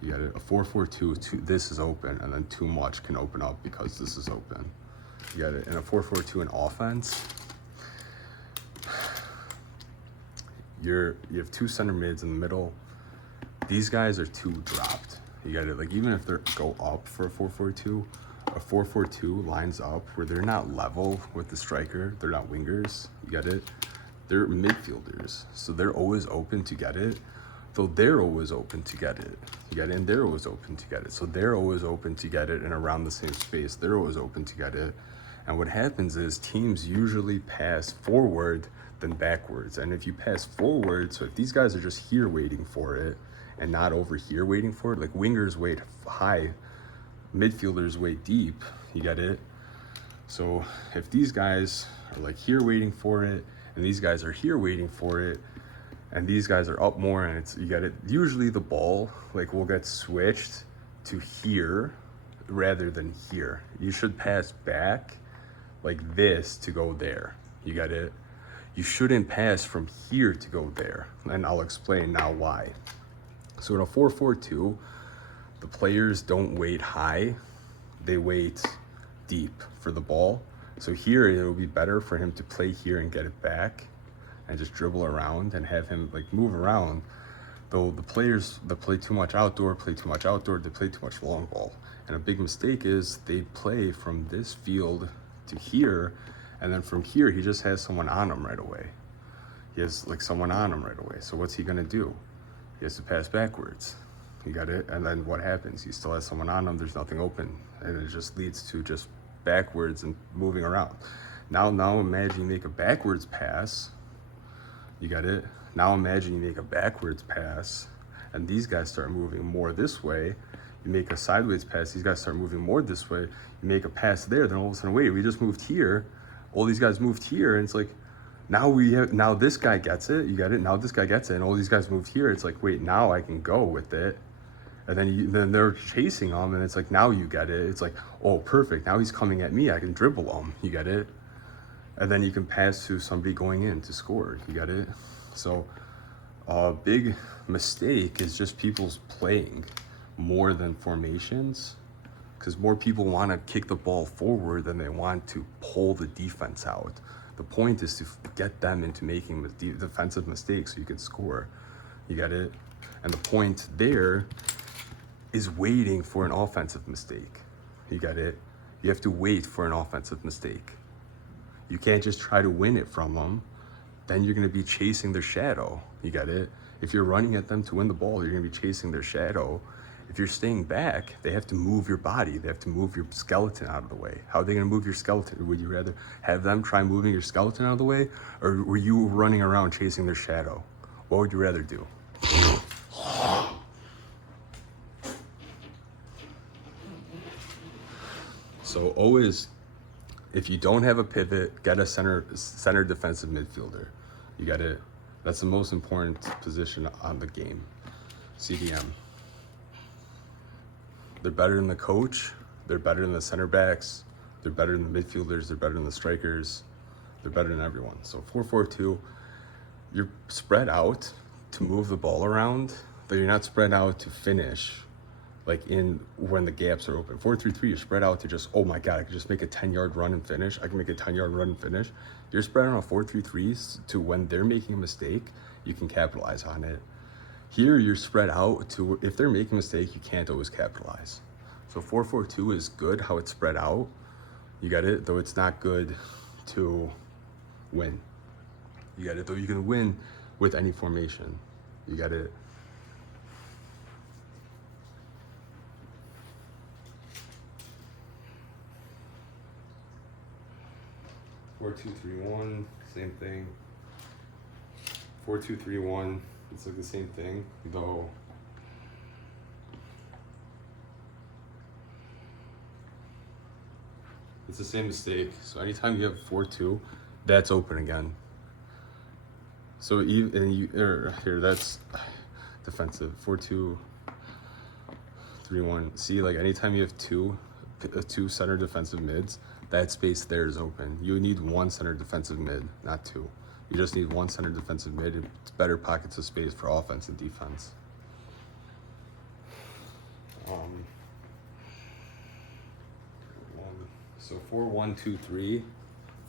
You got it. A 4-4-2, this is open, and then too much can open up because this is open. You got it. In a 4-4-2 in offense, you have two center mids in the middle. These guys are too dropped. You got it. Like, even if they go up for a 4-4-2, a 4-4-2 lines up where they're not level with the striker. They're not wingers. You get it? They're midfielders. So they're always open to get it. Though they're always open to get it. You get it? And they're always open to get it. So they're always open to get it and around the same space. They're always open to get it. And what happens is teams usually pass forward than backwards. And if you pass forward, so if these guys are just here waiting for it and not over here waiting for it, like wingers wait high, midfielders wait deep, you get it? So if these guys are like here waiting for it and these guys are here waiting for it and these guys are up more and it's, you get it, usually the ball like will get switched to here rather than here. You should pass back like this to go there. You get it? You shouldn't pass from here to go there, and I'll explain now why. So in a 4-4-2, the players don't wait high, they wait deep for the ball. So here it'll be better for him to play here and get it back and just dribble around and have him like move around. Though the players that play too much outdoor, they play too much long ball. And a big mistake is they play from this field to here, and then from here he just has someone on him right away. He has like someone on him right away. So what's he gonna do? He has to pass backwards. You got it? And then what happens? He still has someone on him, there's nothing open. And it just leads to just backwards and moving around. Now imagine you make a backwards pass. You got it? Now imagine you make a backwards pass and these guys start moving more this way. You make a sideways pass, these guys start moving more this way. You make a pass there, then all of a sudden, wait, we just moved here. All these guys moved here, and it's like, now this guy gets it, you got it? Now this guy gets it, and all these guys moved here. It's like, wait, now I can go with it. And then they're chasing him, and it's like, now you get it. It's like, oh, perfect, now he's coming at me, I can dribble him, you get it? And then you can pass to somebody going in to score, you get it? So a big mistake is just people's playing more than formations, because more people want to kick the ball forward than they want to pull the defense out. The point is to get them into making defensive mistakes so you can score. You get it? And the point there is waiting for an offensive mistake. You get it? You have to wait for an offensive mistake. You can't just try to win it from them. Then you're going to be chasing their shadow. You get it? If you're running at them to win the ball, you're going to be chasing their shadow. If you're staying back, they have to move your body. They have to move your skeleton out of the way. How are they going to move your skeleton? Would you rather have them try moving your skeleton out of the way, or were you running around chasing their shadow? What would you rather do? So always, if you don't have a pivot, get a center defensive midfielder. You got it. That's the most important position on the game. CDM. They're better than the coach. They're better than the center backs. They're better than the midfielders. They're better than the strikers. They're better than everyone. So 4-4-2, you're spread out to move the ball around, but you're not spread out to finish like in when the gaps are open. 4-3-3, you're spread out to just, oh my God, I can just make a 10-yard run and finish. I can make a 10-yard run and finish. You're spread on a 4-3-3 to when they're making a mistake, you can capitalize on it. Here, you're spread out to if they're making a mistake, you can't always capitalize. So 4-4-2 is good how it's spread out. You get it? Though it's not good to win. You get it? Though you can win with any formation. You get it? 4-2-3-1, same thing. 4-2-3-1, it's like the same thing, though. It's the same mistake. So anytime you have 4-2, that's open again. So here that's defensive. 4-2-3-1. See, like anytime you have two center defensive mids, that space there is open. You need one center defensive mid, not two. You just need one center defensive mid. It's better pockets of space for offense and defense. So 4-1-2-3.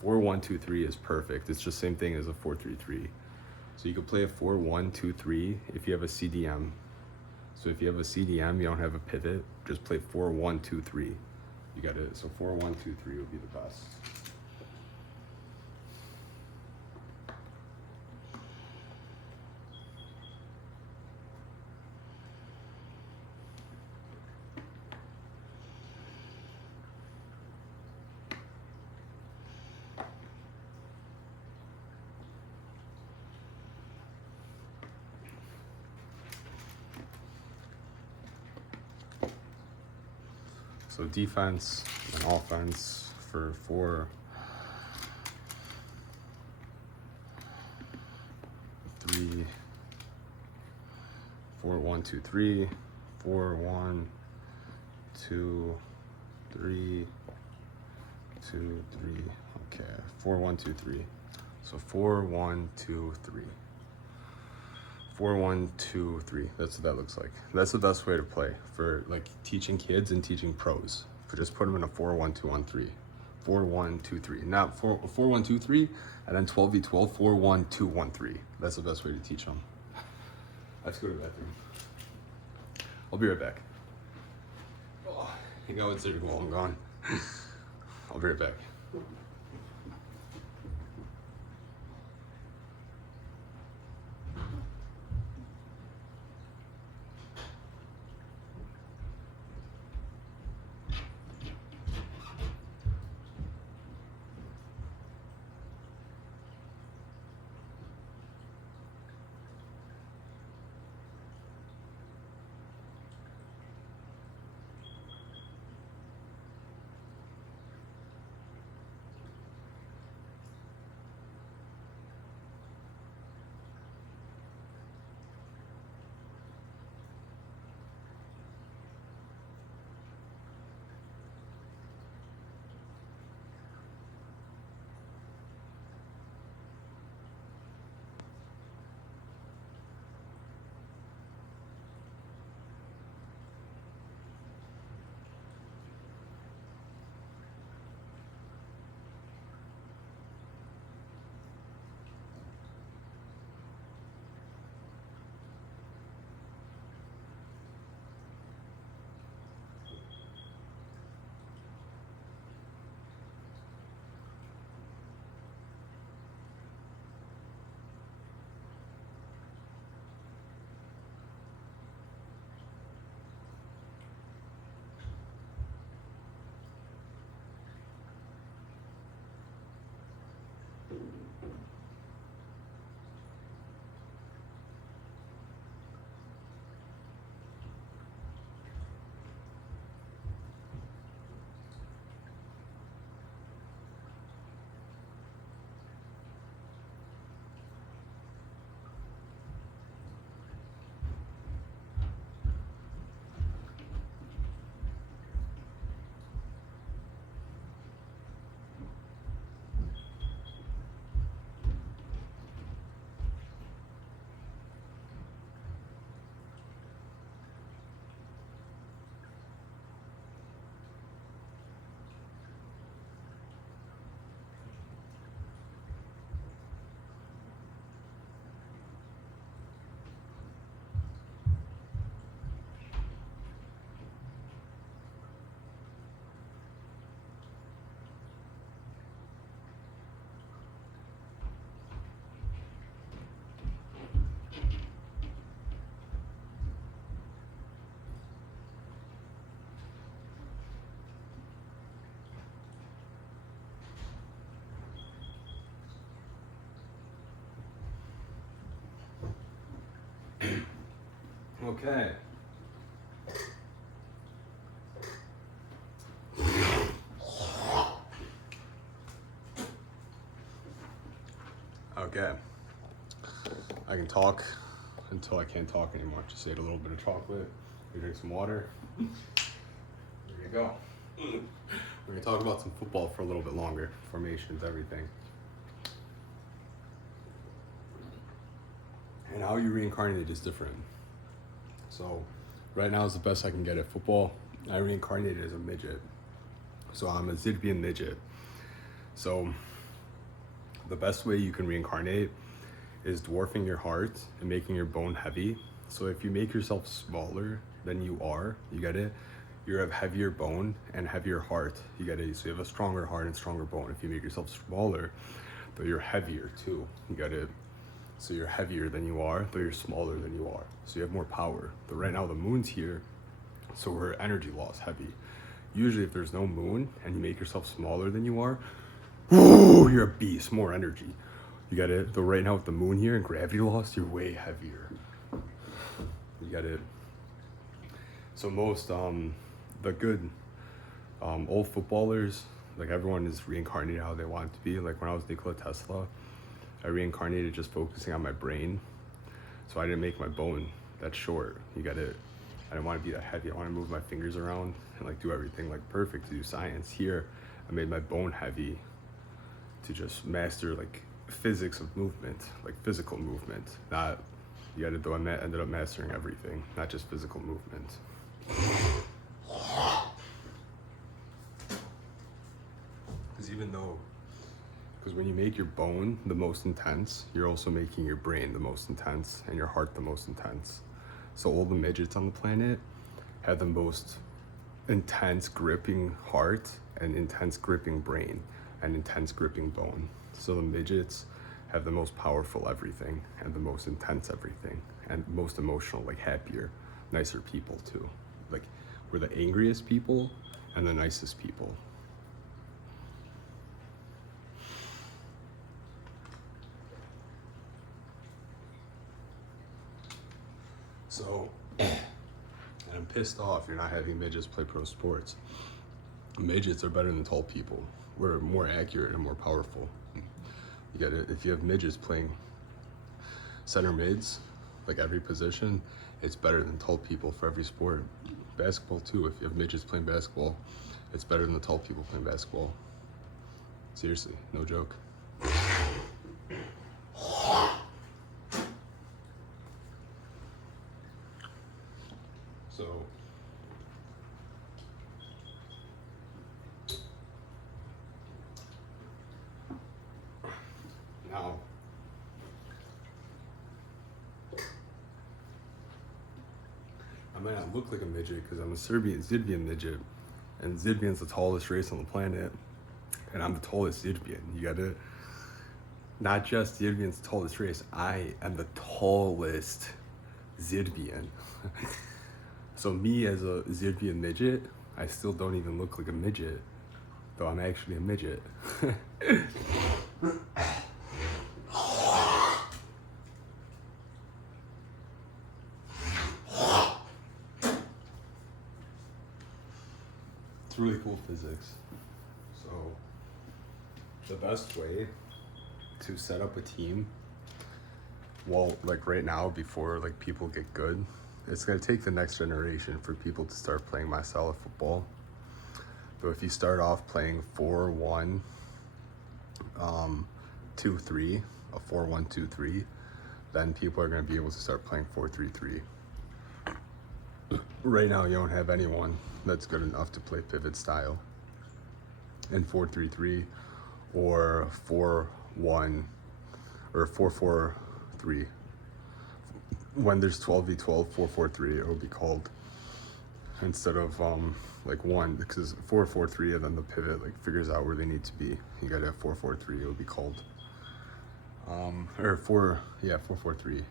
4-1-2-3 is perfect. It's just same thing as a 4-3-3. So you could play a 4-1-2-3 if you have a CDM. So if you have a CDM, you don't have a pivot, just play 4-1-2-3. You got it. So 4-1-2-3 would be the best. So defense and offense for 4-1-2-3, 4-1-2-3, 4-1-2-3, 2-3. Okay, 4-1-2-3. So 4-1-2-3. 4-1-2-3. That's what that looks like. That's the best way to play for like teaching kids and teaching pros. But just put them in a 4-1-2-1-3. 4-1-2-3. Not 4-1-2-3 and then 12v12, 4-1-2-1-3. That's the best way to teach them. Let's go to the bathroom. I'll be right back. Oh, you know it's there while I'm gone. I'll be right back. Okay. Okay. I can talk until I can't talk anymore. Just ate a little bit of chocolate. We drink some water. There you go. We're gonna talk about some football for a little bit longer. Formations, everything. And how you reincarnate is different. So right now is the best I can get at football. I reincarnated as a midget. So I'm a Zidbian midget. So the best way you can reincarnate is dwarfing your heart and making your bone heavy. So if you make yourself smaller than you are, you get it? You have heavier bone and heavier heart. You get it? So you have a stronger heart and stronger bone. If you make yourself smaller, but you're heavier too. You get it? So you're heavier than you are, but you're smaller than you are. So you have more power. But right now the moon's here, so her energy loss heavy. Usually if there's no moon and you make yourself smaller than you are, you're a beast, more energy. You got it? Though right now with the moon here and gravity loss, you're way heavier. You got it? So most the good old footballers, like everyone is reincarnated how they want it to be. Like when I was Nikola Tesla, I reincarnated just focusing on my brain. So I didn't make my bone that short. You got it? I didn't want to be that heavy. I want to move my fingers around and like do everything like perfect to do science. Here, I made my bone heavy to just master like physics of movement, like physical movement. Not, you got it though, ended up mastering everything, not just physical movement. Because when you make your bone the most intense, you're also making your brain the most intense and your heart the most intense. So all the midgets on the planet have the most intense gripping heart and intense gripping brain and intense gripping bone. So the midgets have the most powerful everything and the most intense everything and most emotional, like happier, nicer people too. Like we're the angriest people and the nicest people. So, and I'm pissed off you're not having midgets play pro sports. Midgets are better than tall people. We're more accurate and more powerful. You get it? If you have midgets playing center mids, like every position, it's better than tall people for every sport. Basketball too, if you have midgets playing basketball, it's better than the tall people playing basketball. Seriously, no joke. So, now, I might not look like a midget because I'm a Zidbian midget, and Zidbian's the tallest race on the planet, and I'm the tallest Zidbian. You got it? Not just Zidbian's the tallest race, I am the tallest Zidbian. So me as a Zidbian midget, I still don't even look like a midget, though I'm actually a midget. It's really cool physics. So the best way to set up a team, well, like right now, before like people get good, it's gonna take the next generation for people to start playing my style of football. But if you start off playing 4-1, 2-3, a 4-1-2-3, then people are gonna be able to start playing 4-3-3. Right now, you don't have anyone that's good enough to play pivot style in 4-3-3 or 4-1 or 4-4-3. When there's 12v12, 4-4-3, it will be called, instead of like one, because 4-4-3 and then the pivot like figures out where they need to be. You gotta have 4-4-3, it will be called. Or 4-4-3.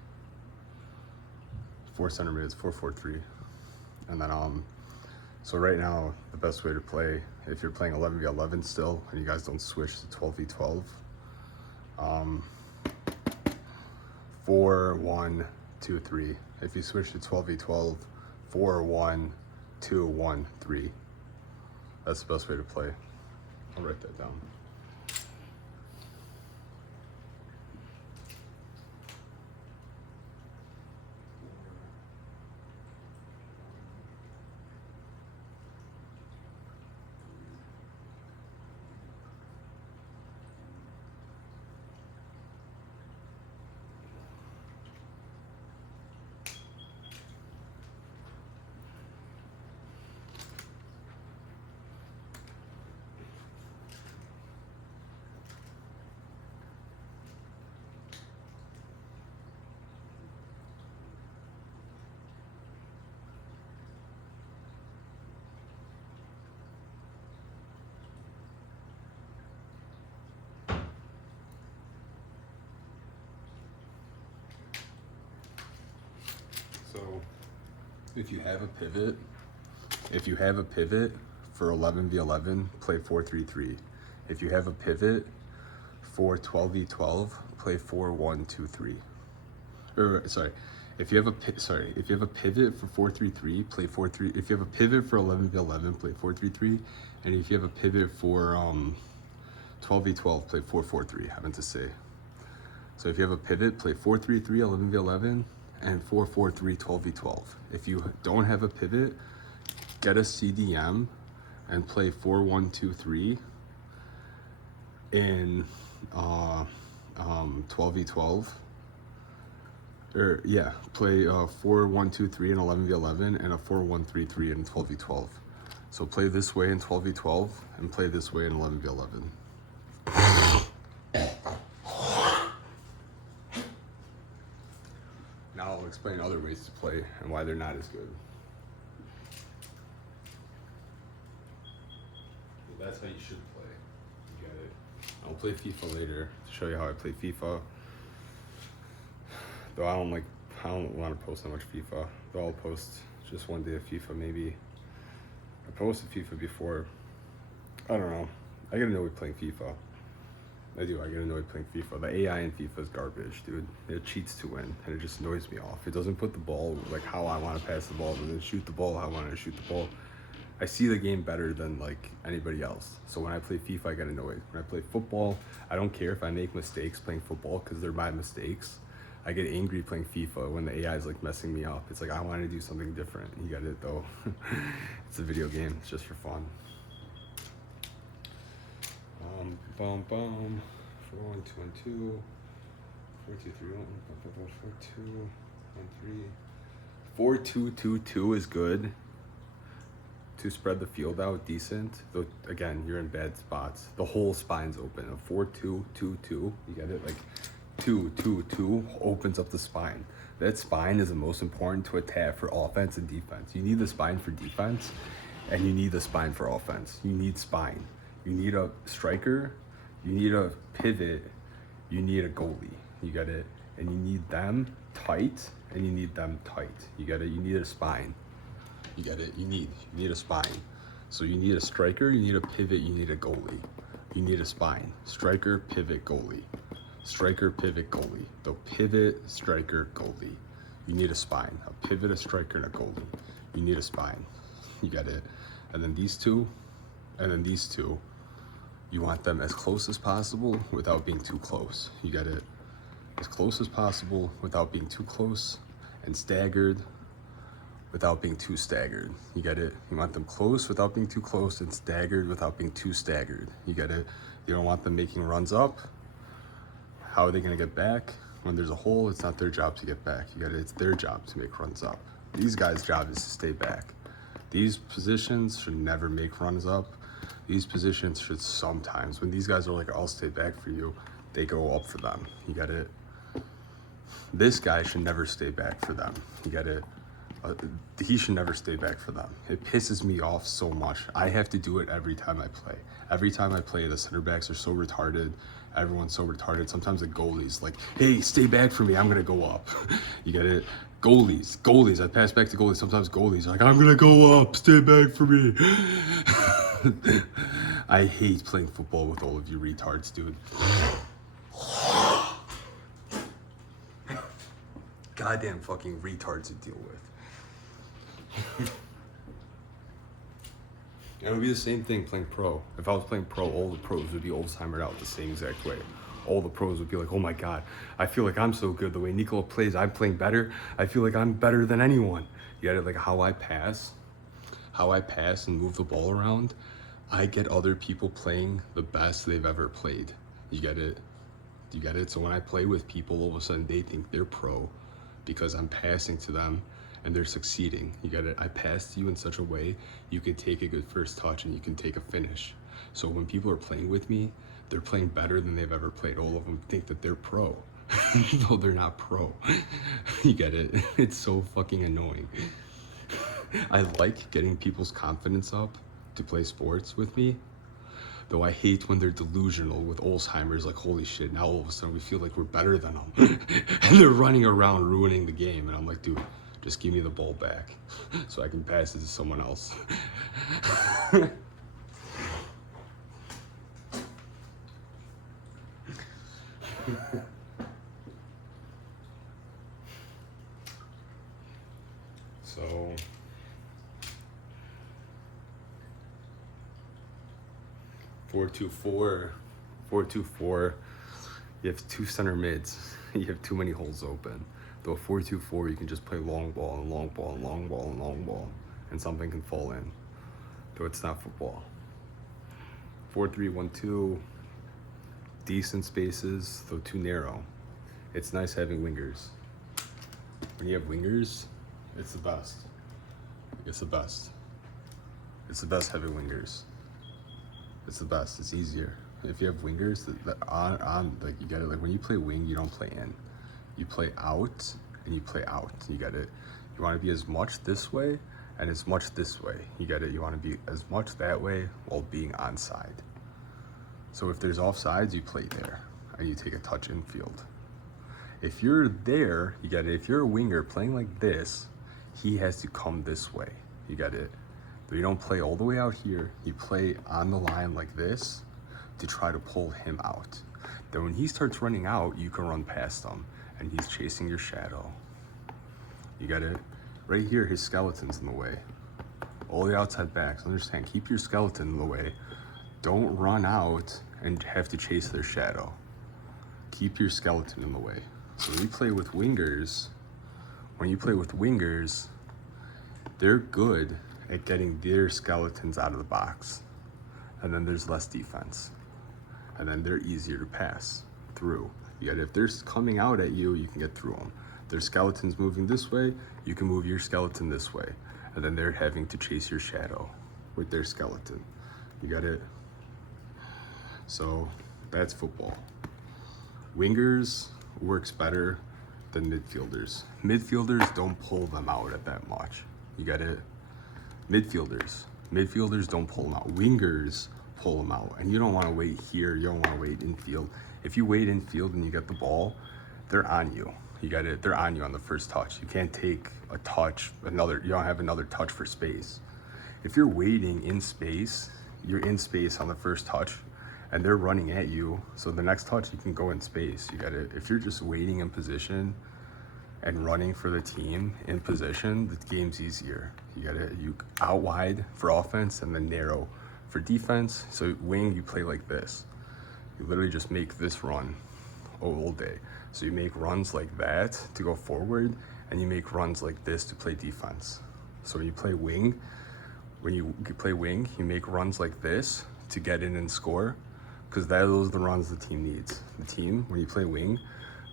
4 center mids, 4-4-3. And then so right now the best way to play, if you're playing 11v11 still and you guys don't switch to 12v12, 4-1-2-3 If you switch to 12v12, 4-1, 2-1, 3. That's the best way to play. I'll write that down. So if you have a pivot for 11v11, play 4-3-3. If you have a pivot for 12v12, play 4-1-2-3. Or sorry, if you have a pivot for 4-3-3, play 4-3. If you have a pivot for 11v11, play 4-3-3, and if you have a pivot for 12v12, play 4-4-3. I meant to say. So if you have a pivot, play 4-3-3, 11v11, and 4-4-3, 12v12. If you don't have a pivot, get a CDM and play 4-1-2-3 in 12v12. Or yeah, play 4-1-2-3 in 11v11 and a 4-1-3-3 in 12v12. So play this way in 12v12 and play this way in 11v11. Now I'll explain other ways to play and why they're not as good. Well, that's how you should play. You get it. I'll play FIFA later to show you how I play FIFA. Though I don't want to post that much FIFA. Though I'll post just one day of FIFA maybe. I posted FIFA before. I don't know. I get annoyed playing FIFA. I do. I get annoyed playing FIFA. The AI in FIFA is garbage, dude. It cheats to win, and it just annoys me off. It doesn't put the ball like how I want to pass the ball, but then shoot the ball how I want to shoot the ball. I see the game better than like anybody else. So when I play FIFA, I get annoyed. When I play football, I don't care if I make mistakes playing football because they're my mistakes. I get angry playing FIFA when the AI is like messing me up. It's like I want to do something different. You get it though. It's a video game. It's just for fun. 4 1 2 1 2 4 2 3 1 4 2 1 3 4-2-2-2 is good to spread the field out decent. Though again, you're in bad spots. The whole spine's open. A 4-2-2-2. You get it? Like 2-2-2 opens up the spine. That spine is the most important to attack for offense and defense. You need the spine for defense, and you need the spine for offense. You need spine. You need a striker, you need a pivot, you need a goalie. You get it? And you need them tight, and you need them tight. You get it? You need a spine. You get it? You need a spine. So you need a striker, you need a pivot, you need a goalie. You need a spine. Striker, pivot, goalie. Striker, pivot, goalie. The pivot, striker, goalie. You need a spine. A pivot, a striker, and a goalie. You need a spine. You get it? And then these two, you want them as close as possible without being too close. You get it? As close as possible without being too close, and staggered without being too staggered. You get it? You want them close without being too close, and staggered without being too staggered. You get it? You don't want them making runs up. How are they gonna get back? When there's a hole, it's not their job to get back. You get it? It's their job to make runs up. These guys' job is to stay back. These positions should never make runs up. These positions should sometimes, when these guys are like, I'll stay back for you, they go up for them. You get it? This guy should never stay back for them. You get it? He should never stay back for them. It pisses me off so much. I have to do it every time I play. Every time I play, the center backs are so retarded. Everyone's so retarded. Sometimes the goalie's like, hey, stay back for me. I'm going to go up. You get it? Goalies. I pass back to goalies. Sometimes goalies are like, I'm going to go up. Stay back for me. I hate playing football with all of you retards, dude. goddamn fucking retards to deal with. It would be the same thing playing pro. If I was playing pro, all the pros would be Alzheimer'd out the same exact way. All the pros would be like, oh my God, I feel like I'm so good. The way Nikola plays, I'm playing better. I feel like I'm better than anyone. You get it? Like how I pass and move the ball around, I get other people playing the best they've ever played. You get it? You get it? So when I play with people, all of a sudden they think they're pro because I'm passing to them and they're succeeding. You get it? I pass to you in such a way you can take a good first touch and you can take a finish. So when people are playing with me, they're playing better than they've ever played. All of them think that they're pro. No, they're not pro. You get it? It's so fucking annoying. I like getting people's confidence up to play sports with me, though I hate when they're delusional with Alzheimer's, like, holy shit, now all of a sudden we feel like we're better than them. And they're running around ruining the game. And I'm like, dude, just give me the ball back so I can pass it to someone else. So, four two four. You have two center mids. You have too many holes open. Though 4-2-4, you can just play long ball and long ball and long ball and long ball, and something can fall in. Though it's not football. 4-3-1-2. Decent spaces, though too narrow. It's nice having wingers. When you have wingers, it's the best. It's the best. It's the best having wingers. It's the best. It's easier. If you have wingers, like you get it. Like when you play wing, you don't play in. You play out and you play out. You get it. You want to be as much this way and as much this way. You get it. You want to be as much that way while being onside. So if there's offsides, you play there and you take a touch infield. If you're there, you get it. If you're a winger playing like this, he has to come this way. You get it. But you don't play all the way out here. You play on the line like this to try to pull him out. Then when he starts running out, you can run past him and he's chasing your shadow. You get it? Right here, his skeleton's in the way. All the outside backs, understand, keep your skeleton in the way. Don't run out and have to chase their shadow. Keep your skeleton in the way. So when you play with wingers, they're good at getting their skeletons out of the box. And then there's less defense. And then they're easier to pass through. Yet if they're coming out at you, you can get through them. Their skeleton's moving this way, you can move your skeleton this way. And then they're having to chase your shadow with their skeleton. You got it? So that's football. Wingers works better than midfielders. Midfielders don't pull them out at that much. You get it? Midfielders don't pull them out. Wingers pull them out. And you don't want to wait here. You don't want to wait infield. If you wait infield and you get the ball, they're on you. You get it? They're on you on the first touch. You can't take a touch, you don't have another touch for space. If you're waiting in space, you're in space on the first touch and they're running at you. So the next touch, you can go in space. You get it? If you're just waiting in position and running for the team in position, the game's easier. You get it? You out wide for offense and then narrow for defense. So wing, you play like this. You literally just make this run all day. So you make runs like that to go forward, and you make runs like this to play defense. So when you play wing, you make runs like this to get in and score, because those are the runs the team needs. When you play wing,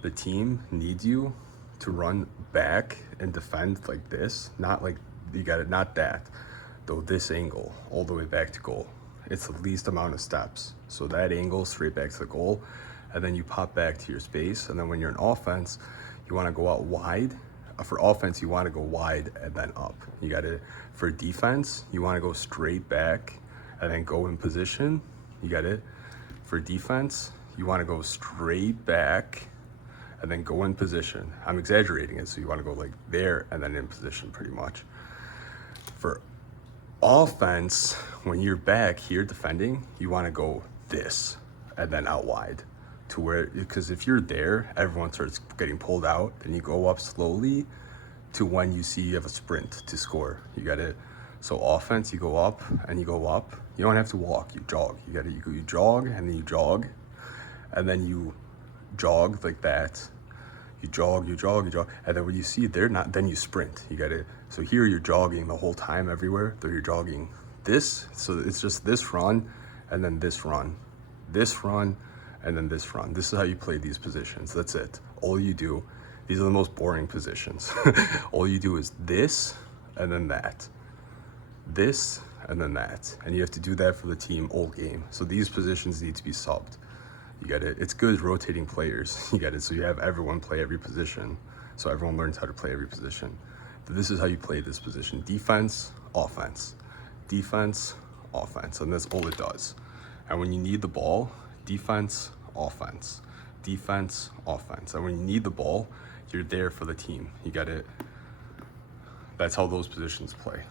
the team needs you to run back and defend like this, not like, you got it, not that, though this angle all the way back to goal. It's the least amount of steps. So that angle straight back to the goal, and then you pop back to your space. And then when you're in offense, you want to go out wide. For offense, you want to go wide and then up. You got it. For defense, you want to go straight back and then go in position. You got it. For defense, you want to go straight back and then go in position. I'm exaggerating it, so you want to go like there and then in position pretty much. For offense, when you're back here defending, you want to go this and then out wide. to where, because if you're there, everyone starts getting pulled out, then you go up slowly to when you see you have a sprint to score. You got it. So offense, you go up and you go up. You don't have to walk, you jog. You got it. You jog and then you jog, and then you jog like that. You jog, and then when you see they're not, then you sprint. You got it. So here you're jogging the whole time everywhere. Though you're jogging this, so it's just this run, and then this run, and then this run. This is how you play these positions. That's it. All you do. These are the most boring positions. All you do is this, and then that. This, and then that. And you have to do that for the team all game. So these positions need to be subbed. You get it? It's good rotating players. You get it? So you have everyone play every position. So everyone learns how to play every position. But this is how you play this position. Defense, offense. Defense, offense. And that's all it does. And when you need the ball, defense, offense. Defense, offense. And when you need the ball, you're there for the team. You get it? That's how those positions play.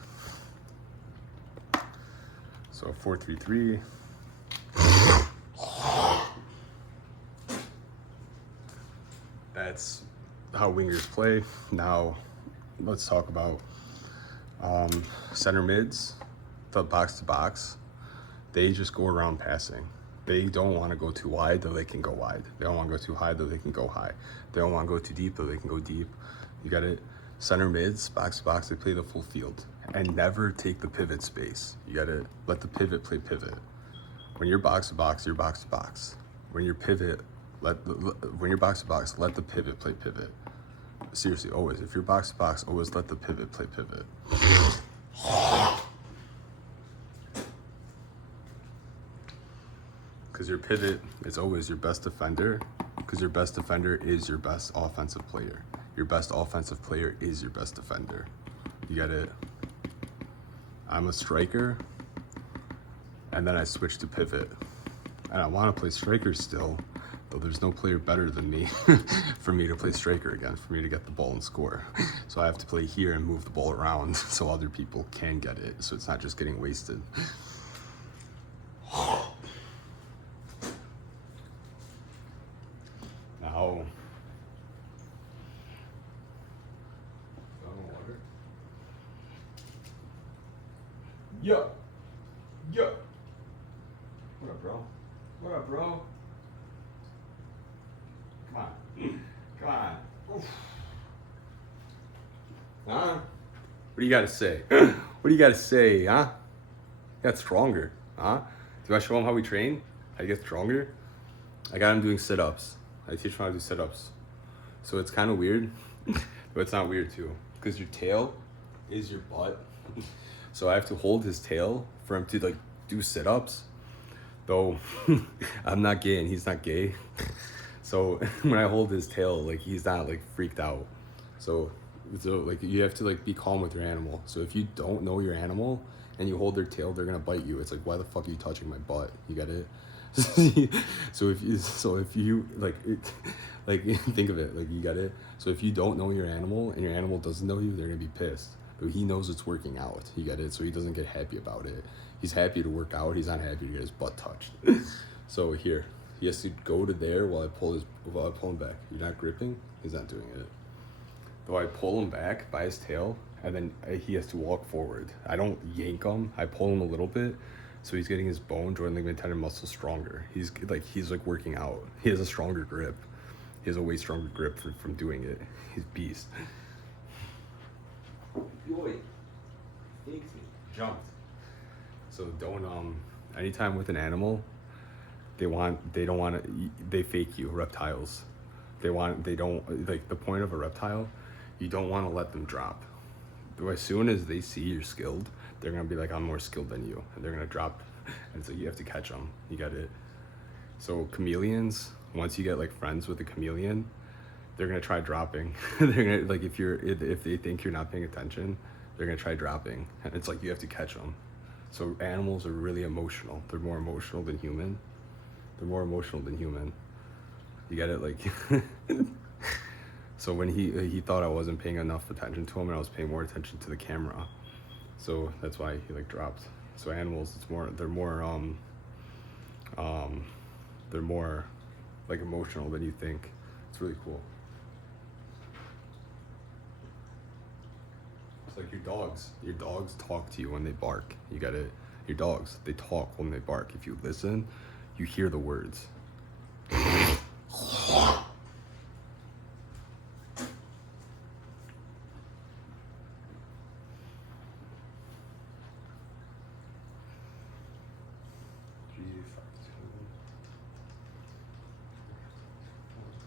So 4-3-3. That's how wingers play. Now, let's talk about center mids, the box to box. They just go around passing. They don't want to go too wide, though they can go wide. They don't want to go too high, though they can go high. They don't want to go too deep, though they can go deep. You got it? Center mids, box to box, they play the full field. And never take the pivot space. You got to let the pivot play pivot. When you're box to box, you're box to box. When you're pivot, when you're box to box, let the pivot play pivot. Seriously, always. If you're box to box, always let the pivot play pivot. Because your pivot is always your best defender. Because your best defender is your best offensive player. Your best offensive player is your best defender. You get it? I'm a striker, and then I switch to pivot. And I want to play striker still, though there's no player better than me for me to play striker again, for me to get the ball and score. So I have to play here and move the ball around so other people can get it, so it's not just getting wasted. Now, yo. What up, bro? What up, bro? Come on. Oof. Huh? What do you got to say? What do you got to say, huh? Got stronger, huh? Do I show him how we train? How you get stronger? I got him doing sit-ups. I teach him how to do sit-ups. So it's kind of weird, but it's not weird too, because your tail is your butt. So I have to hold his tail for him to like do sit-ups. Though I'm not gay and he's not gay. So when I hold his tail, like he's not like freaked out. So like you have to like be calm with your animal. So if you don't know your animal and you hold their tail, they're gonna bite you. It's like, why the fuck are you touching my butt? You get it? So if you like think of it, like you get it. So if you don't know your animal and your animal doesn't know you, they're gonna be pissed. But he knows it's working out. You get it? So he doesn't get happy about it. He's happy to work out. He's not happy to get his butt touched. So here, he has to go to there while I pull him back. You're not gripping. He's not doing it. Though I pull him back by his tail, and then he has to walk forward. I don't yank him. I pull him a little bit, so he's getting his bone, joint ligament, tendon, muscle stronger. He's like working out. He has a stronger grip. He has a way stronger grip from doing it. He's beast. Boy, jumped. So don't anytime with an animal, they fake you. Reptiles, they don't like the point of a reptile. You don't want to let them drop. As soon as they see you're skilled, they're gonna be like, I'm more skilled than you, and they're gonna drop. And so you have to catch them. You get it. So chameleons, once you get like friends with a chameleon, they're gonna try dropping. They're gonna like if they think you're not paying attention, they're gonna try dropping. And it's like you have to catch them. So animals are really emotional. They're more emotional than human. You get it? Like so when he thought I wasn't paying enough attention to him, and I was paying more attention to the camera. So that's why he like dropped. So animals, they're more like emotional than you think. It's really cool. It's like your dogs. Your dogs talk to you when they bark. You gotta, your dogs, they talk when they bark. If you listen, you hear the words.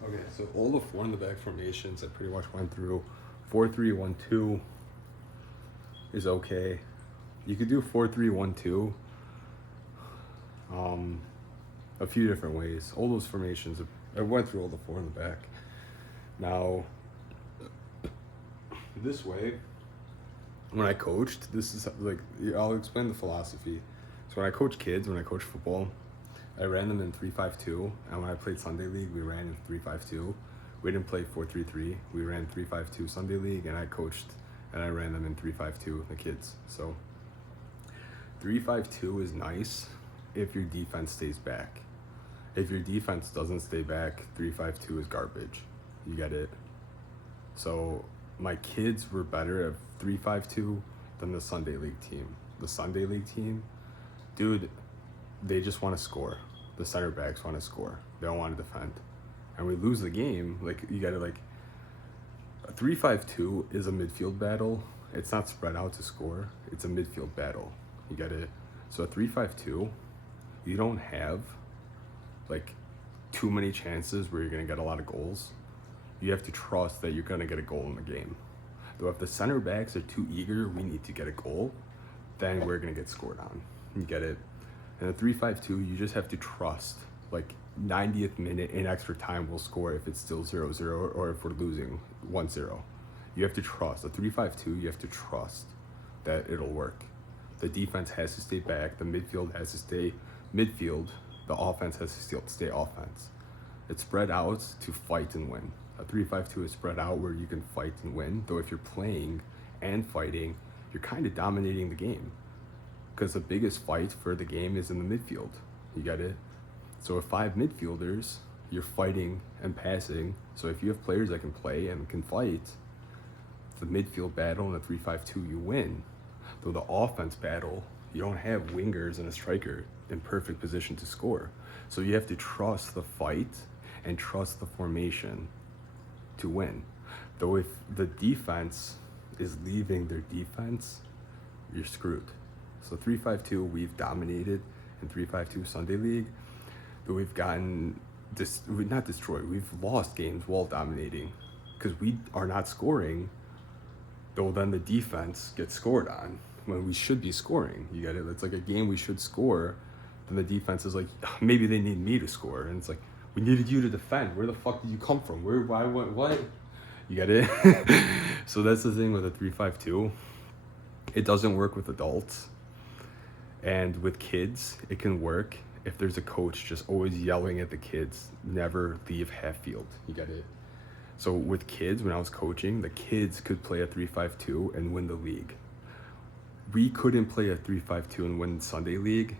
Okay, so all the four in the back formations I pretty much went through. 4-3-1-2 is okay. You could do 4-3-1-2 a few different ways. All those formations, I went through all the four in the back. Now, this way, when I coached, this is like, I'll explain the philosophy. So when I coach kids, when I coach football, I ran them in 3-5-2, and when I played Sunday League, we ran in 3-5-2. We didn't play 4-3-3. We ran 3-5-2 Sunday League, and I coached, and I ran them in 3-5-2 with the kids. So 3-5-2 is nice if your defense stays back. If your defense doesn't stay back, 3-5-2 is garbage. You get it? So my kids were better at 3-5-2 than the Sunday League team. The Sunday League team, dude, they just want to score. The center backs want to score. They don't want to defend. And we lose the game, like, you gotta, like, a 3-5-2 is a midfield battle. It's not spread out to score. It's a midfield battle. You get it? So a 3-5-2, you don't have, like, too many chances where you're gonna get a lot of goals. You have to trust that you're gonna get a goal in the game. Though if the center backs are too eager, we need to get a goal, then we're gonna get scored on. You get it? In a 3-5-2, you just have to trust, like, 90th minute in extra time we'll score if it's still 0-0 or if we're losing 1-0. You have to trust. A 3-5-2, you have to trust that it'll work. The defense has to stay back. The midfield has to stay midfield. The offense has to still stay offense. It's spread out to fight and win. A 3-5-2 is spread out where you can fight and win. Though if you're playing and fighting, you're kind of dominating the game. Because the biggest fight for the game is in the midfield. You get it? So with 5 midfielders, you're fighting and passing. So if you have players that can play and can fight, the midfield battle in a 3-5-2, you win. Though the offense battle, you don't have wingers and a striker in perfect position to score. So you have to trust the fight and trust the formation to win. Though if the defense is leaving their defense, you're screwed. So 3-5-2, we've dominated in 3-5-2 Sunday League. But we've gotten not destroyed. We've lost games while dominating because we are not scoring. Though then the defense gets scored on when we should be scoring. You get it? It's like a game we should score. Then the defense is like, maybe they need me to score, and it's like, we needed you to defend. Where the fuck did you come from? Where? Why? What? You get it? So that's the thing with a 3-5-2. It doesn't work with adults, and with kids, it can work. If there's a coach just always yelling at the kids, never leave half field. You get it? So with kids, when I was coaching, the kids could play a 3-5-2 and win the league. We couldn't play a 3-5-2 and win Sunday League.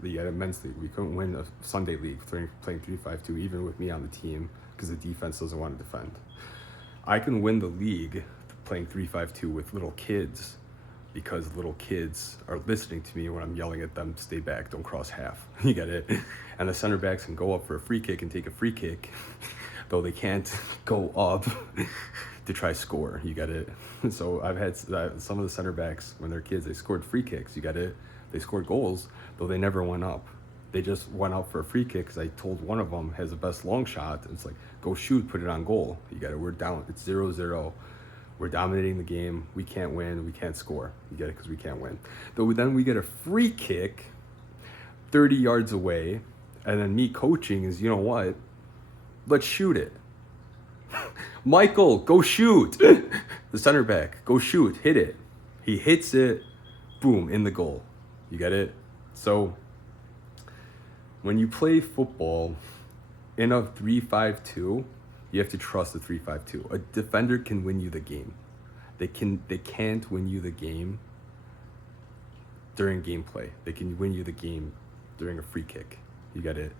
The men's league, we couldn't win a Sunday League playing 3-5-2, even with me on the team, because the defense doesn't want to defend. I can win the league playing 3-5-2 with little kids, because little kids are listening to me when I'm yelling at them, stay back, don't cross half. You get it? And the center backs can go up for a free kick and take a free kick, though they can't go up to try score. You get it? So I've had some of the center backs, when they're kids, they scored free kicks. You get it? They scored goals, though they never went up. They just went out for a free kick because I told one of them has the best long shot. It's like, go shoot, put it on goal. You get it? We're down. It's 0-0. We're dominating the game. We can't win. We can't score. You get it? Because we can't win. Though then we get a free kick 30 yards away, and then me coaching is, you know what? Let's shoot it. Michael, go shoot. The center back, go shoot. Hit it. He hits it. Boom, in the goal. You get it? So when you play football in a 3-5-2, you have to trust the 3-5-2. A defender can win you the game. They can't win you the game during gameplay. They can win you the game during a free kick. You get it?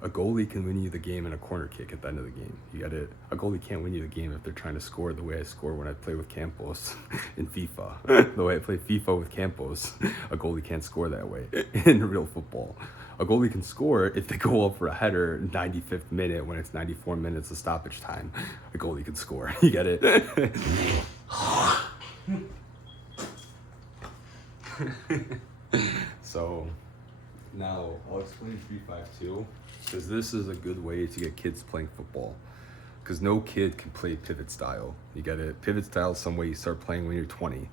A goalie can win you the game in a corner kick at the end of the game. You got it. A goalie can't win you the game if they're trying to score the way I score when I play with Campos in FIFA. The way I play FIFA with Campos, a goalie can't score that way in real football. A goalie can score if they go up for a header 95th minute when it's 94 minutes of stoppage time. A goalie can score. You get it? So now I'll explain 3-5-2 because this is a good way to get kids playing football. Because no kid can play pivot style. You get it? Pivot style is some way you start playing when you're 20.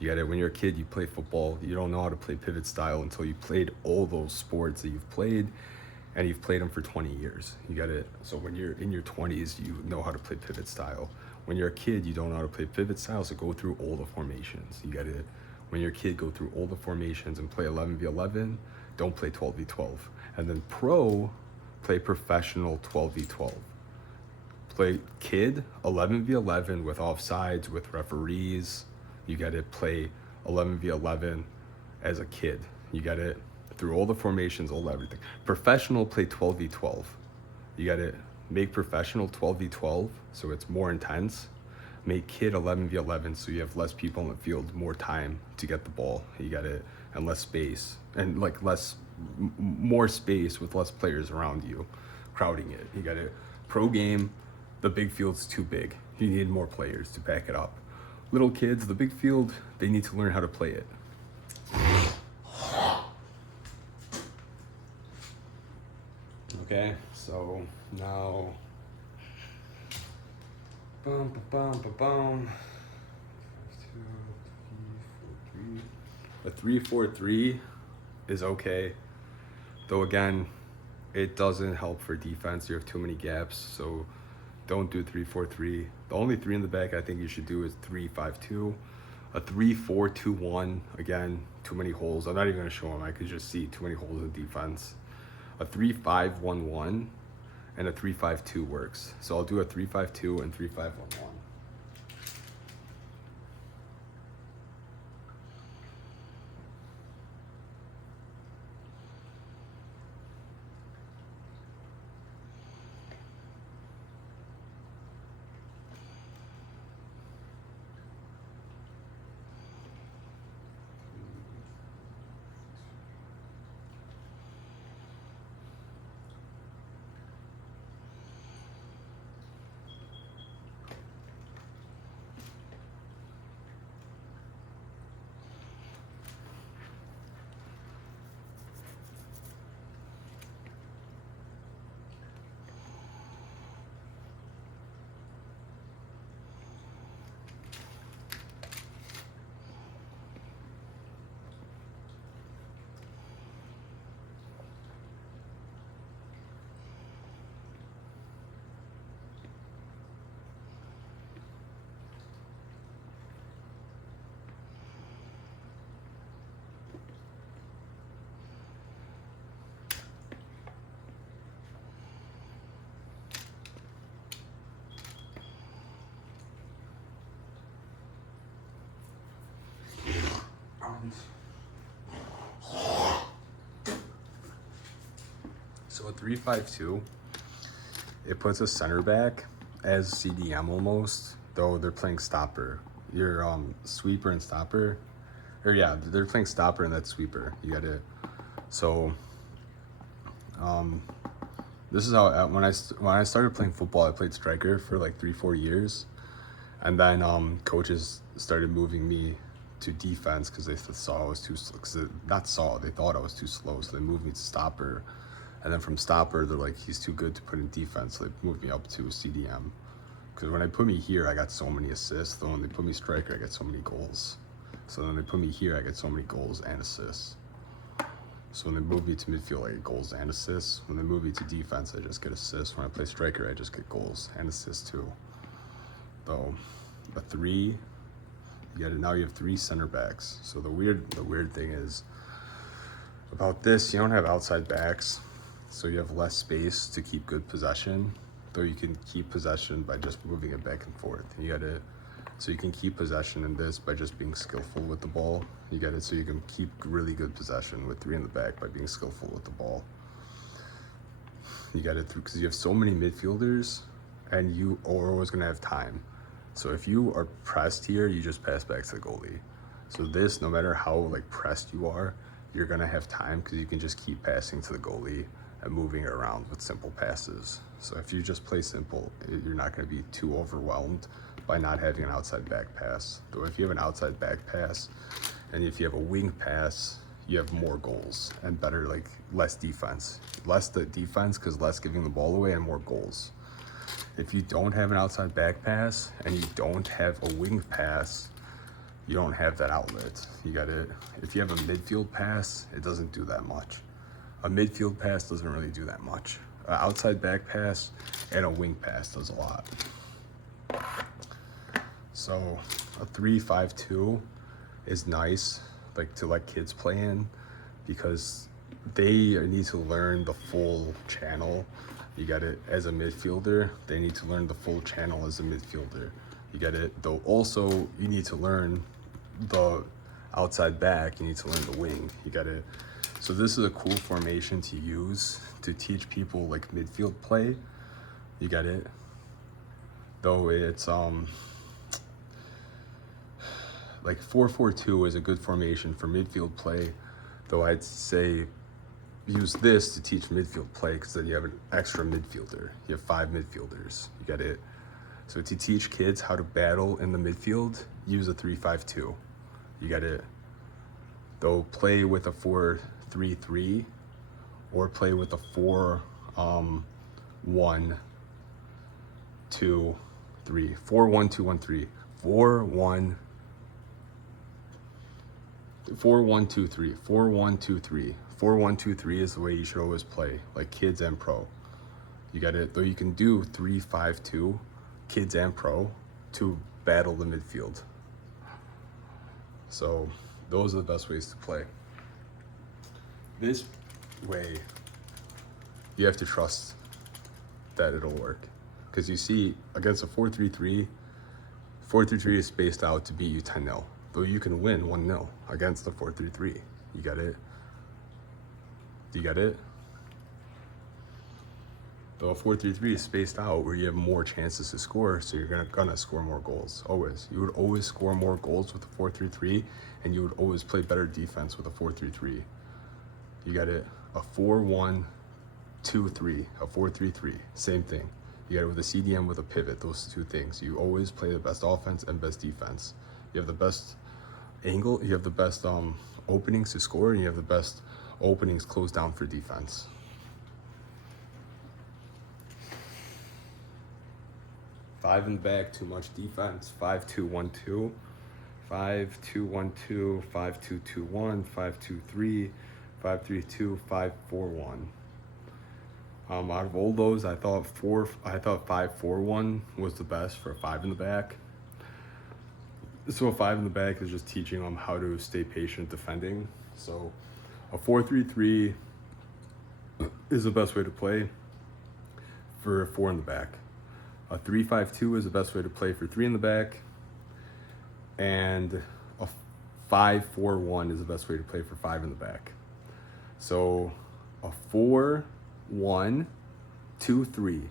You get it? When you're a kid, you play football. You don't know how to play pivot style until you played all those sports that you've played, and you've played them for 20 years. You get it? So when you're in your 20s, you know how to play pivot style. When you're a kid, you don't know how to play pivot style, so go through all the formations. You get it? When you're a kid, go through all the formations and play 11v11. Don't play 12v12. And then pro, play professional 12v12. Play kid 11v11 with offsides, with referees. You got to play 11v11 as a kid. You got it through all the formations, all everything. Professional, play 12v12. You got to make professional 12v12 so it's more intense. Make kid 11v11 so you have less people on the field, more time to get the ball. You got it, and less space, and like more space with less players around you, crowding it. You got it. Pro game, the big field's too big. You need more players to back it up. Little kids, the big field, they need to learn how to play it. Okay, so now, boom, boom, boom, boom. 5-2, 3-4-3. A 3-4-3 is okay, though again, it doesn't help for defense. You have too many gaps, so don't do 3-4-3. The only three in the back I think you should do is 3-5-2. A 3-4-2-1, again, too many holes. I'm not even gonna show them. I could just see too many holes in defense. A 3-5-1-1 and a 3-5-2 works. So I'll do a 3-5-2 and 3-5-1-1. So a 3-5-2, it puts a center back as CDM almost, though they're playing stopper. Your sweeper and stopper, or yeah, they're playing stopper and that's sweeper. You got it. So this is how when I started playing football, I played striker for like 3-4 years, and then coaches started moving me to defense because they saw I was too they thought I was too slow, so they moved me to stopper. And then from stopper, they're like, he's too good to put in defense. So they moved me up to CDM. Because when they put me here, I got so many assists. Though when they put me striker, I get so many goals. So then they put me here, I get so many goals and assists. So when they move me to midfield, I get goals and assists. When they move me to defense, I just get assists. When I play striker, I just get goals and assists too. Though a 3, now you have 3 center backs. So the weird thing is about this, you don't have outside backs. So you have less space to keep good possession, though you can keep possession by just moving it back and forth. You got it. So you can keep possession in this by just being skillful with the ball. You get it. So you can keep really good possession with 3 in the back by being skillful with the ball. You got it through because you have so many midfielders, and you are always gonna have time. So if you are pressed here, you just pass back to the goalie. So this, no matter how like pressed you are, you're gonna have time because you can just keep passing to the goalie and moving it around with simple passes. So if you just play simple, you're not gonna be too overwhelmed by not having an outside back pass. Though if you have an outside back pass, and if you have a wing pass, you have more goals and better, like less defense. Less the defense because less giving the ball away and more goals. If you don't have an outside back pass and you don't have a wing pass, you don't have that outlet. You got it. If you have a midfield pass, it doesn't do that much. A midfield pass doesn't really do that much. An outside back pass and a wing pass does a lot. So a 3-5-2 is nice, like to let kids play in, because they need to learn the full channel. You got it. As a midfielder, they need to learn the full channel as a midfielder. You get it. Though also you need to learn the outside back. You need to learn the wing. You got it. So this is a cool formation to use to teach people like midfield play. You get it. Though it's like 4-4-2 is a good formation for midfield play. Though I'd say use this to teach midfield play because then you have an extra midfielder. You have 5 midfielders. You get it? So to teach kids how to battle in the midfield, use a 3-5-2. You get it? Though play with a 4-3-3 or play with a 4-1-2-3. 4-1-2-1-3. 4-1-2-3. 4-1-2-3. 4-1-2-3 is the way you should always play, like kids and pro. You got it. Though you can do 3-5-2, kids and pro, to battle the midfield. So those are the best ways to play. This way, you have to trust that it'll work. Because you see, against a 4-3-3, 4-3-3 is spaced out to beat you 10-0. Though you can win 1-0 against the 4-3-3. You got it? Do you get it? Though a 4-3-3 is spaced out where you have more chances to score, so you're gonna score more goals, always. You would always score more goals with a 4-3-3, and you would always play better defense with a 4-3-3. You got it? A 4-1-2-3, a 4-3-3, same thing. You got it with a CDM with a pivot, those two things. You always play the best offense and best defense. You have the best angle, you have the best openings to score, and you have the best openings closed down for defense. Five in the back, too much defense. 5-2-1-2, 5-2-1-2, 5-2-2-1, 5-2-3, 5-3-2, 5-4-1. Out of all those, I thought 5-4-1 was the best for a 5 in the back. So a 5 in the back is just teaching them how to stay patient defending. So a 4-3-3 is the best way to play for a 4 in the back. A 3-5-2 is the best way to play for 3 in the back. And a 5-4-1 is the best way to play for 5 in the back. So a 4-1-2-3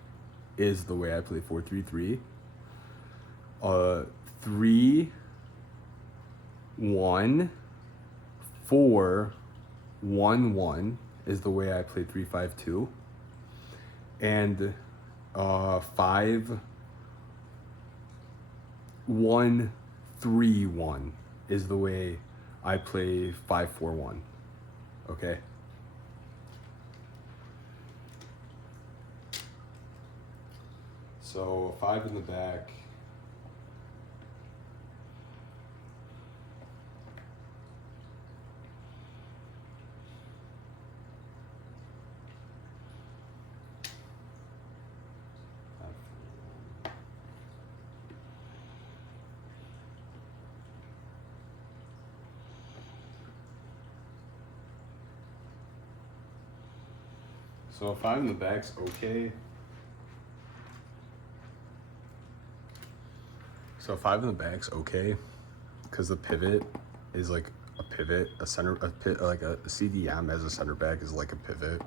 is the way I play 4-3-3. 3-1-4-1-1 is the way I play 3-5-2. And 5-1-3-1 is the way I play 5-4-1. Okay? So 5 in the back. So a 5 in the back's okay. So a 5 in the back's okay, because the pivot is like a pivot, like a CDM as a center back is like a pivot.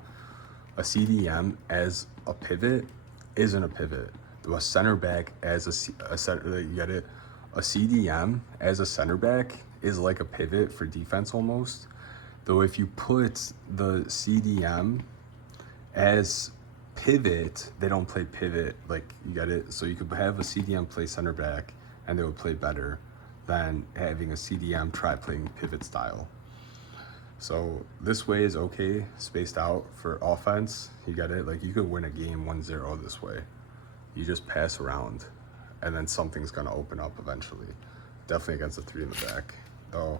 a CDM as a pivot isn't a pivot. A center back as a center, you get it? A CDM as a center back is like a pivot for defense almost. Though if you put the CDM as pivot, they don't play pivot, like, you get it? So you could have a CDM play center back and they would play better than having a CDM try playing pivot style. So this way is okay, spaced out for offense. You get it? Like, you could win a game 1-0 this way. You just pass around and then something's gonna open up eventually. Definitely against the 3 in the back. Though,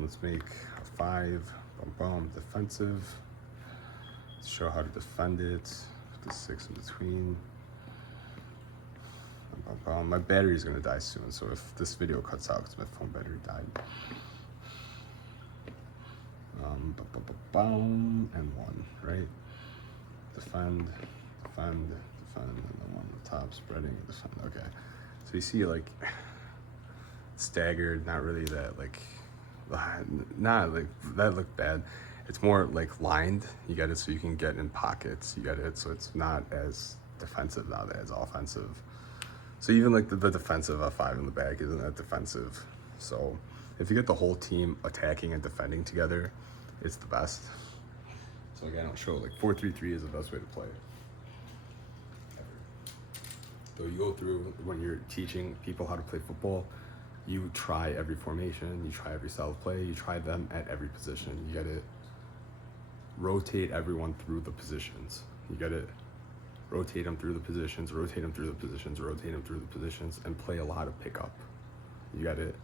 let's make a 5, defensive. Let's show how to defend it. Put the 6 in between. My battery's gonna die soon, so if this video cuts out because my phone battery died. And 1, right? Defend, and then 1 on the top, spreading, defend. Okay. So you see, like, staggered, not really that, like, not like, that looked bad. It's more like lined, you get it, so you can get in pockets, you get it, so it's not as defensive, not as offensive. So even like the defensive F5 in the back isn't that defensive. So if you get the whole team attacking and defending together, it's the best. So again, I'll show like 4-3-3 is the best way to play. So you go through, when you're teaching people how to play football, you try every formation, you try every style of play, you try them at every position. You get it? Rotate everyone through the positions. You get it? Rotate them through the positions, rotate them through the positions, rotate them through the positions, and play a lot of pickup. You got it?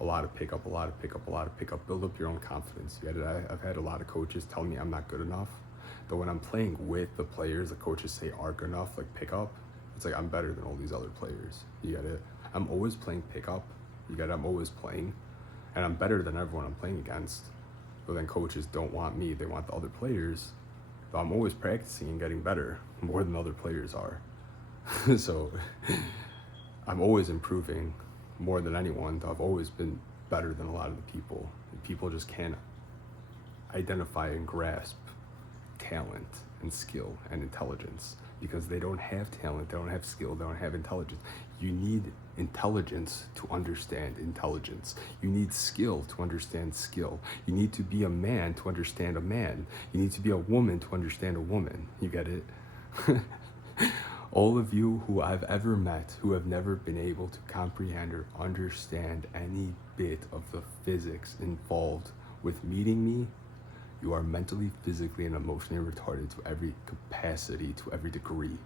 A lot of pickup, a lot of pickup, a lot of pickup. Build up your own confidence. You got it? I've had a lot of coaches tell me I'm not good enough. But when I'm playing with the players, the coaches say aren't good enough, like pickup, it's like I'm better than all these other players. You got it? I'm always playing pickup. You got it? I'm always playing. And I'm better than everyone I'm playing against. But then coaches don't want me, they want the other players. But I'm always practicing and getting better, more than other players are. So I'm always improving more than anyone. I've always been better than a lot of the people. And people just can't identify and grasp talent and skill and intelligence because they don't have talent, they don't have skill, they don't have intelligence. You need intelligence to understand intelligence. You need skill to understand skill. You need to be a man to understand a man. You need to be a woman to understand a woman. You get it? All of you who I've ever met who have never been able to comprehend or understand any bit of the physics involved with meeting me, you are mentally, physically, and emotionally retarded to every capacity, to every degree.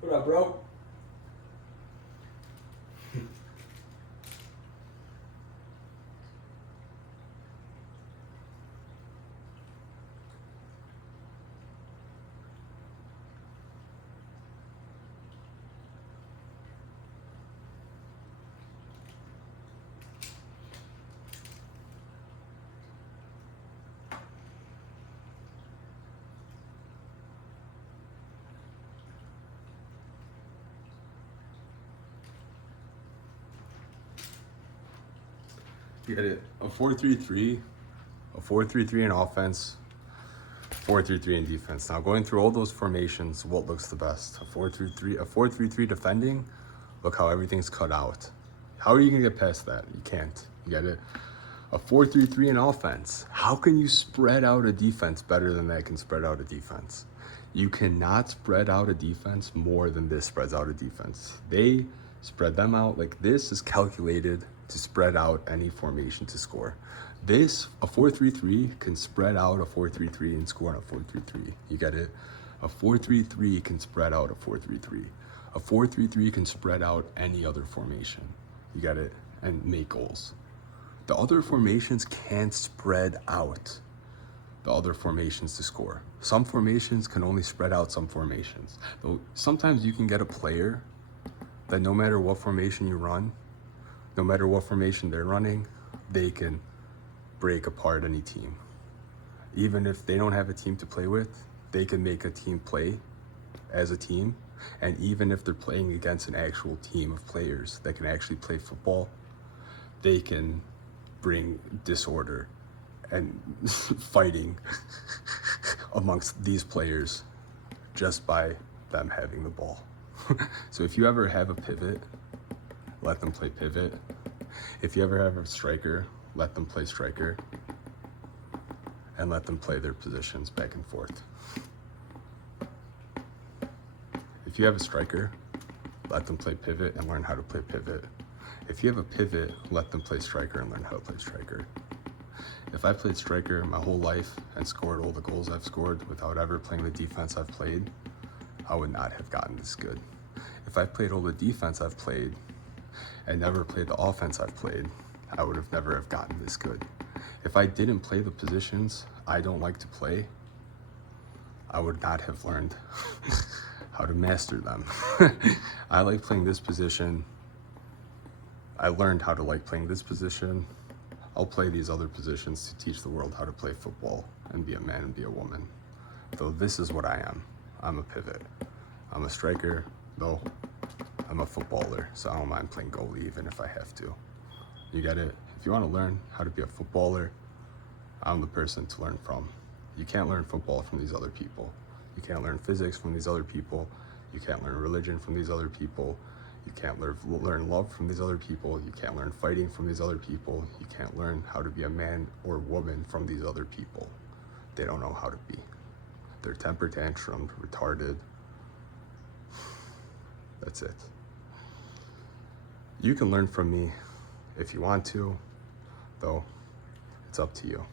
What up, bro? You get it? A 4-3-3, a 4-3-3 in offense, 4-3-3 in defense. Now going through all those formations, what looks the best? A 4-3-3, a 4-3-3 defending, look how everything's cut out. How are you gonna get past that? You can't, you get it? A 4-3-3 in offense, how can you spread out a defense better than that can spread out a defense? You cannot spread out a defense more than this spreads out a defense. They spread them out like this is calculated to spread out any formation to score. This, a 4-3-3 can spread out a 4-3-3 and score on a 4-3-3. You get it? A 4-3-3 can spread out a 4-3-3. A 4-3-3 can spread out any other formation. You get it? And make goals. The other formations can't spread out the other formations to score. Some formations can only spread out some formations. Though sometimes you can get a player that no matter what formation you run, no matter what formation they're running, they can break apart any team. Even if they don't have a team to play with, they can make a team play as a team And even if they're playing against an actual team of players that can actually play football, they can bring disorder and fighting amongst these players just by them having the ball. So if you ever have a pivot, let them play pivot. If you ever have a striker, let them play striker. And let them play their positions back and forth. If you have a striker, let them play pivot and learn how to play pivot. If you have a pivot, let them play striker and learn how to play striker. If I played striker my whole life and scored all the goals I've scored without ever playing the defense I've played, I would not have gotten this good. If I played all the defense I've played and never played the offense I've played, I would have never have gotten this good. If I didn't play the positions I don't like to play, I would not have learned how to master them. I like playing this position. I learned how to like playing this position. I'll play these other positions to teach the world how to play football and be a man and be a woman. Though this is what I am. I'm a pivot. I'm a striker, though I'm a footballer, so I don't mind playing goalie even if I have to. You get it? If you want to learn how to be a footballer, I'm the person to learn from. You can't learn football from these other people. You can't learn physics from these other people. You can't learn religion from these other people. You can't learn love from these other people. You can't learn fighting from these other people. You can't learn how to be a man or woman from these other people. They don't know how to be. They're temper tantrum, retarded. That's it. You can learn from me if you want to, though it's up to you.